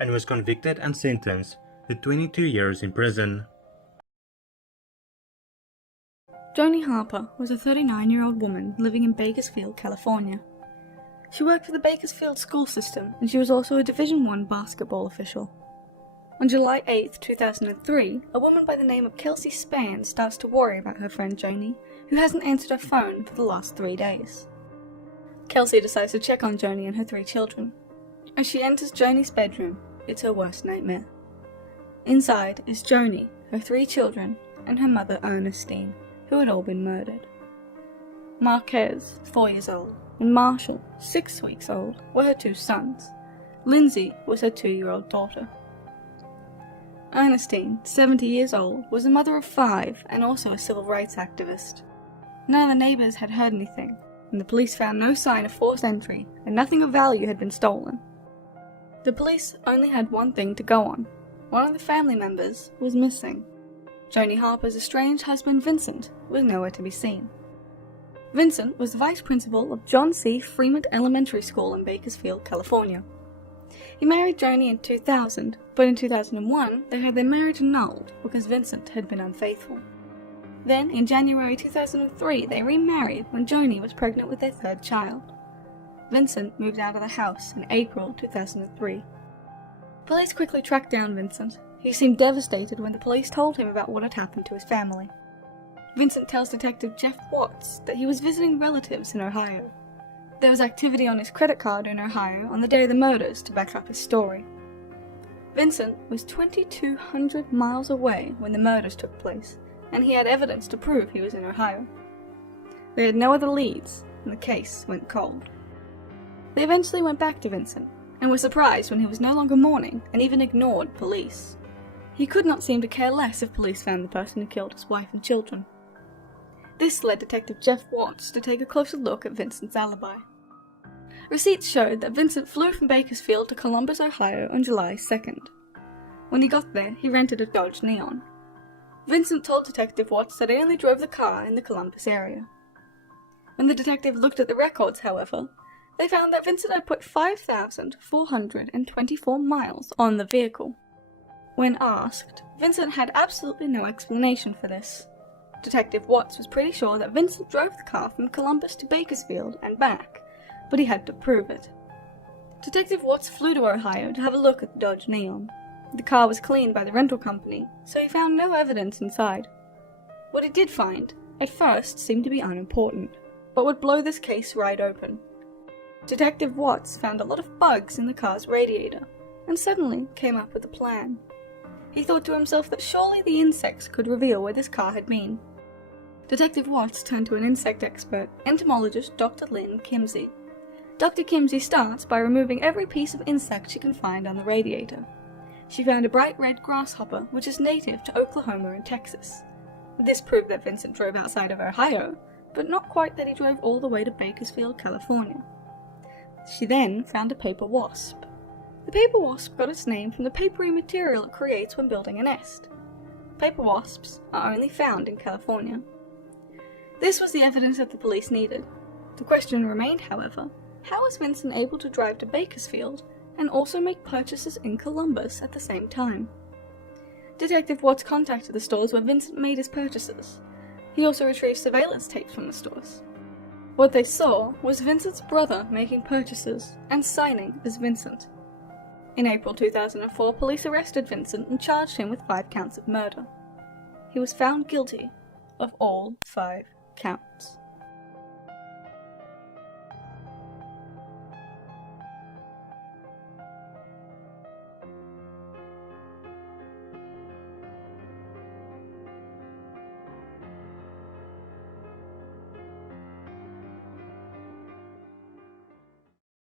and was convicted and sentenced to 22 years in prison. Joni Harper was a 39-year-old woman living in Bakersfield, California. She worked for the Bakersfield school system, and she was also a Division I basketball official. On July 8, 2003, a woman by the name of Kelsey Spann starts to worry about her friend Joni who hasn't answered her phone for the last 3 days. Kelsey decides to check on Joni and her 3 children. As she enters Joni's bedroom, it's her worst nightmare. Inside is Joni, her 3 children, and her mother Ernestine, who had all been murdered. Marquez, 4 years old, and Marshall, 6 weeks old, were her 2 sons. Lindsay was her 2-year-old daughter. Ernestine, 70 years old, was a mother of 5 and also a civil rights activist. None of the neighbors had heard anything, and the police found no sign of forced entry, and nothing of value had been stolen. The police only had one thing to go on. One of the family members was missing. Joni Harper's estranged husband Vincent was nowhere to be seen. Vincent was the vice principal of John C. Fremont Elementary School in Bakersfield, California. He married Joni in 2000, but in 2001 they had their marriage annulled because Vincent had been unfaithful. Then, in January 2003, they remarried when Joni was pregnant with their 3rd child. Vincent moved out of the house in April 2003. Police quickly tracked down Vincent. He seemed devastated when the police told him about what had happened to his family. Vincent tells Detective Jeff Watts that he was visiting relatives in Ohio. There was activity on his credit card in Ohio on the day of the murders to back up his story. Vincent was 2,200 miles away when the murders took place, and he had evidence to prove he was in Ohio. They had no other leads, and the case went cold. They eventually went back to Vincent, and were surprised when he was no longer mourning and even ignored police. He could not seem to care less if police found the person who killed his wife and children. This led Detective Jeff Watts to take a closer look at Vincent's alibi. Receipts showed that Vincent flew from Bakersfield to Columbus, Ohio on July 2nd. When he got there, he rented a Dodge Neon. Vincent told Detective Watts that he only drove the car in the Columbus area. When the detective looked at the records, however, they found that Vincent had put 5,424 miles on the vehicle. When asked, Vincent had absolutely no explanation for this. Detective Watts was pretty sure that Vincent drove the car from Columbus to Bakersfield and back, but he had to prove it. Detective Watts flew to Ohio to have a look at the Dodge Neon. The car was cleaned by the rental company, so he found no evidence inside. What he did find, at first, seemed to be unimportant, but would blow this case right open. Detective Watts found a lot of bugs in the car's radiator, and suddenly came up with a plan. He thought to himself that surely the insects could reveal where this car had been. Detective Watts turned to an insect expert, entomologist Dr. Lynn Kimsey. Dr. Kimsey starts by removing every piece of insect she can find on the radiator. She found a bright red grasshopper, which is native to Oklahoma and Texas. This proved that Vincent drove outside of Ohio, but not quite that he drove all the way to Bakersfield, California. She then found a paper wasp. The paper wasp got its name from the papery material it creates when building a nest. Paper wasps are only found in California. This was the evidence that the police needed. The question remained, however, how was Vincent able to drive to Bakersfield and also make purchases in Columbus at the same time? Detective Watts contacted the stores where Vincent made his purchases. He also retrieved surveillance tapes from the stores. What they saw was Vincent's brother making purchases and signing as Vincent. In April 2004, police arrested Vincent and charged him with 5 counts of murder. He was found guilty of all 5 counts.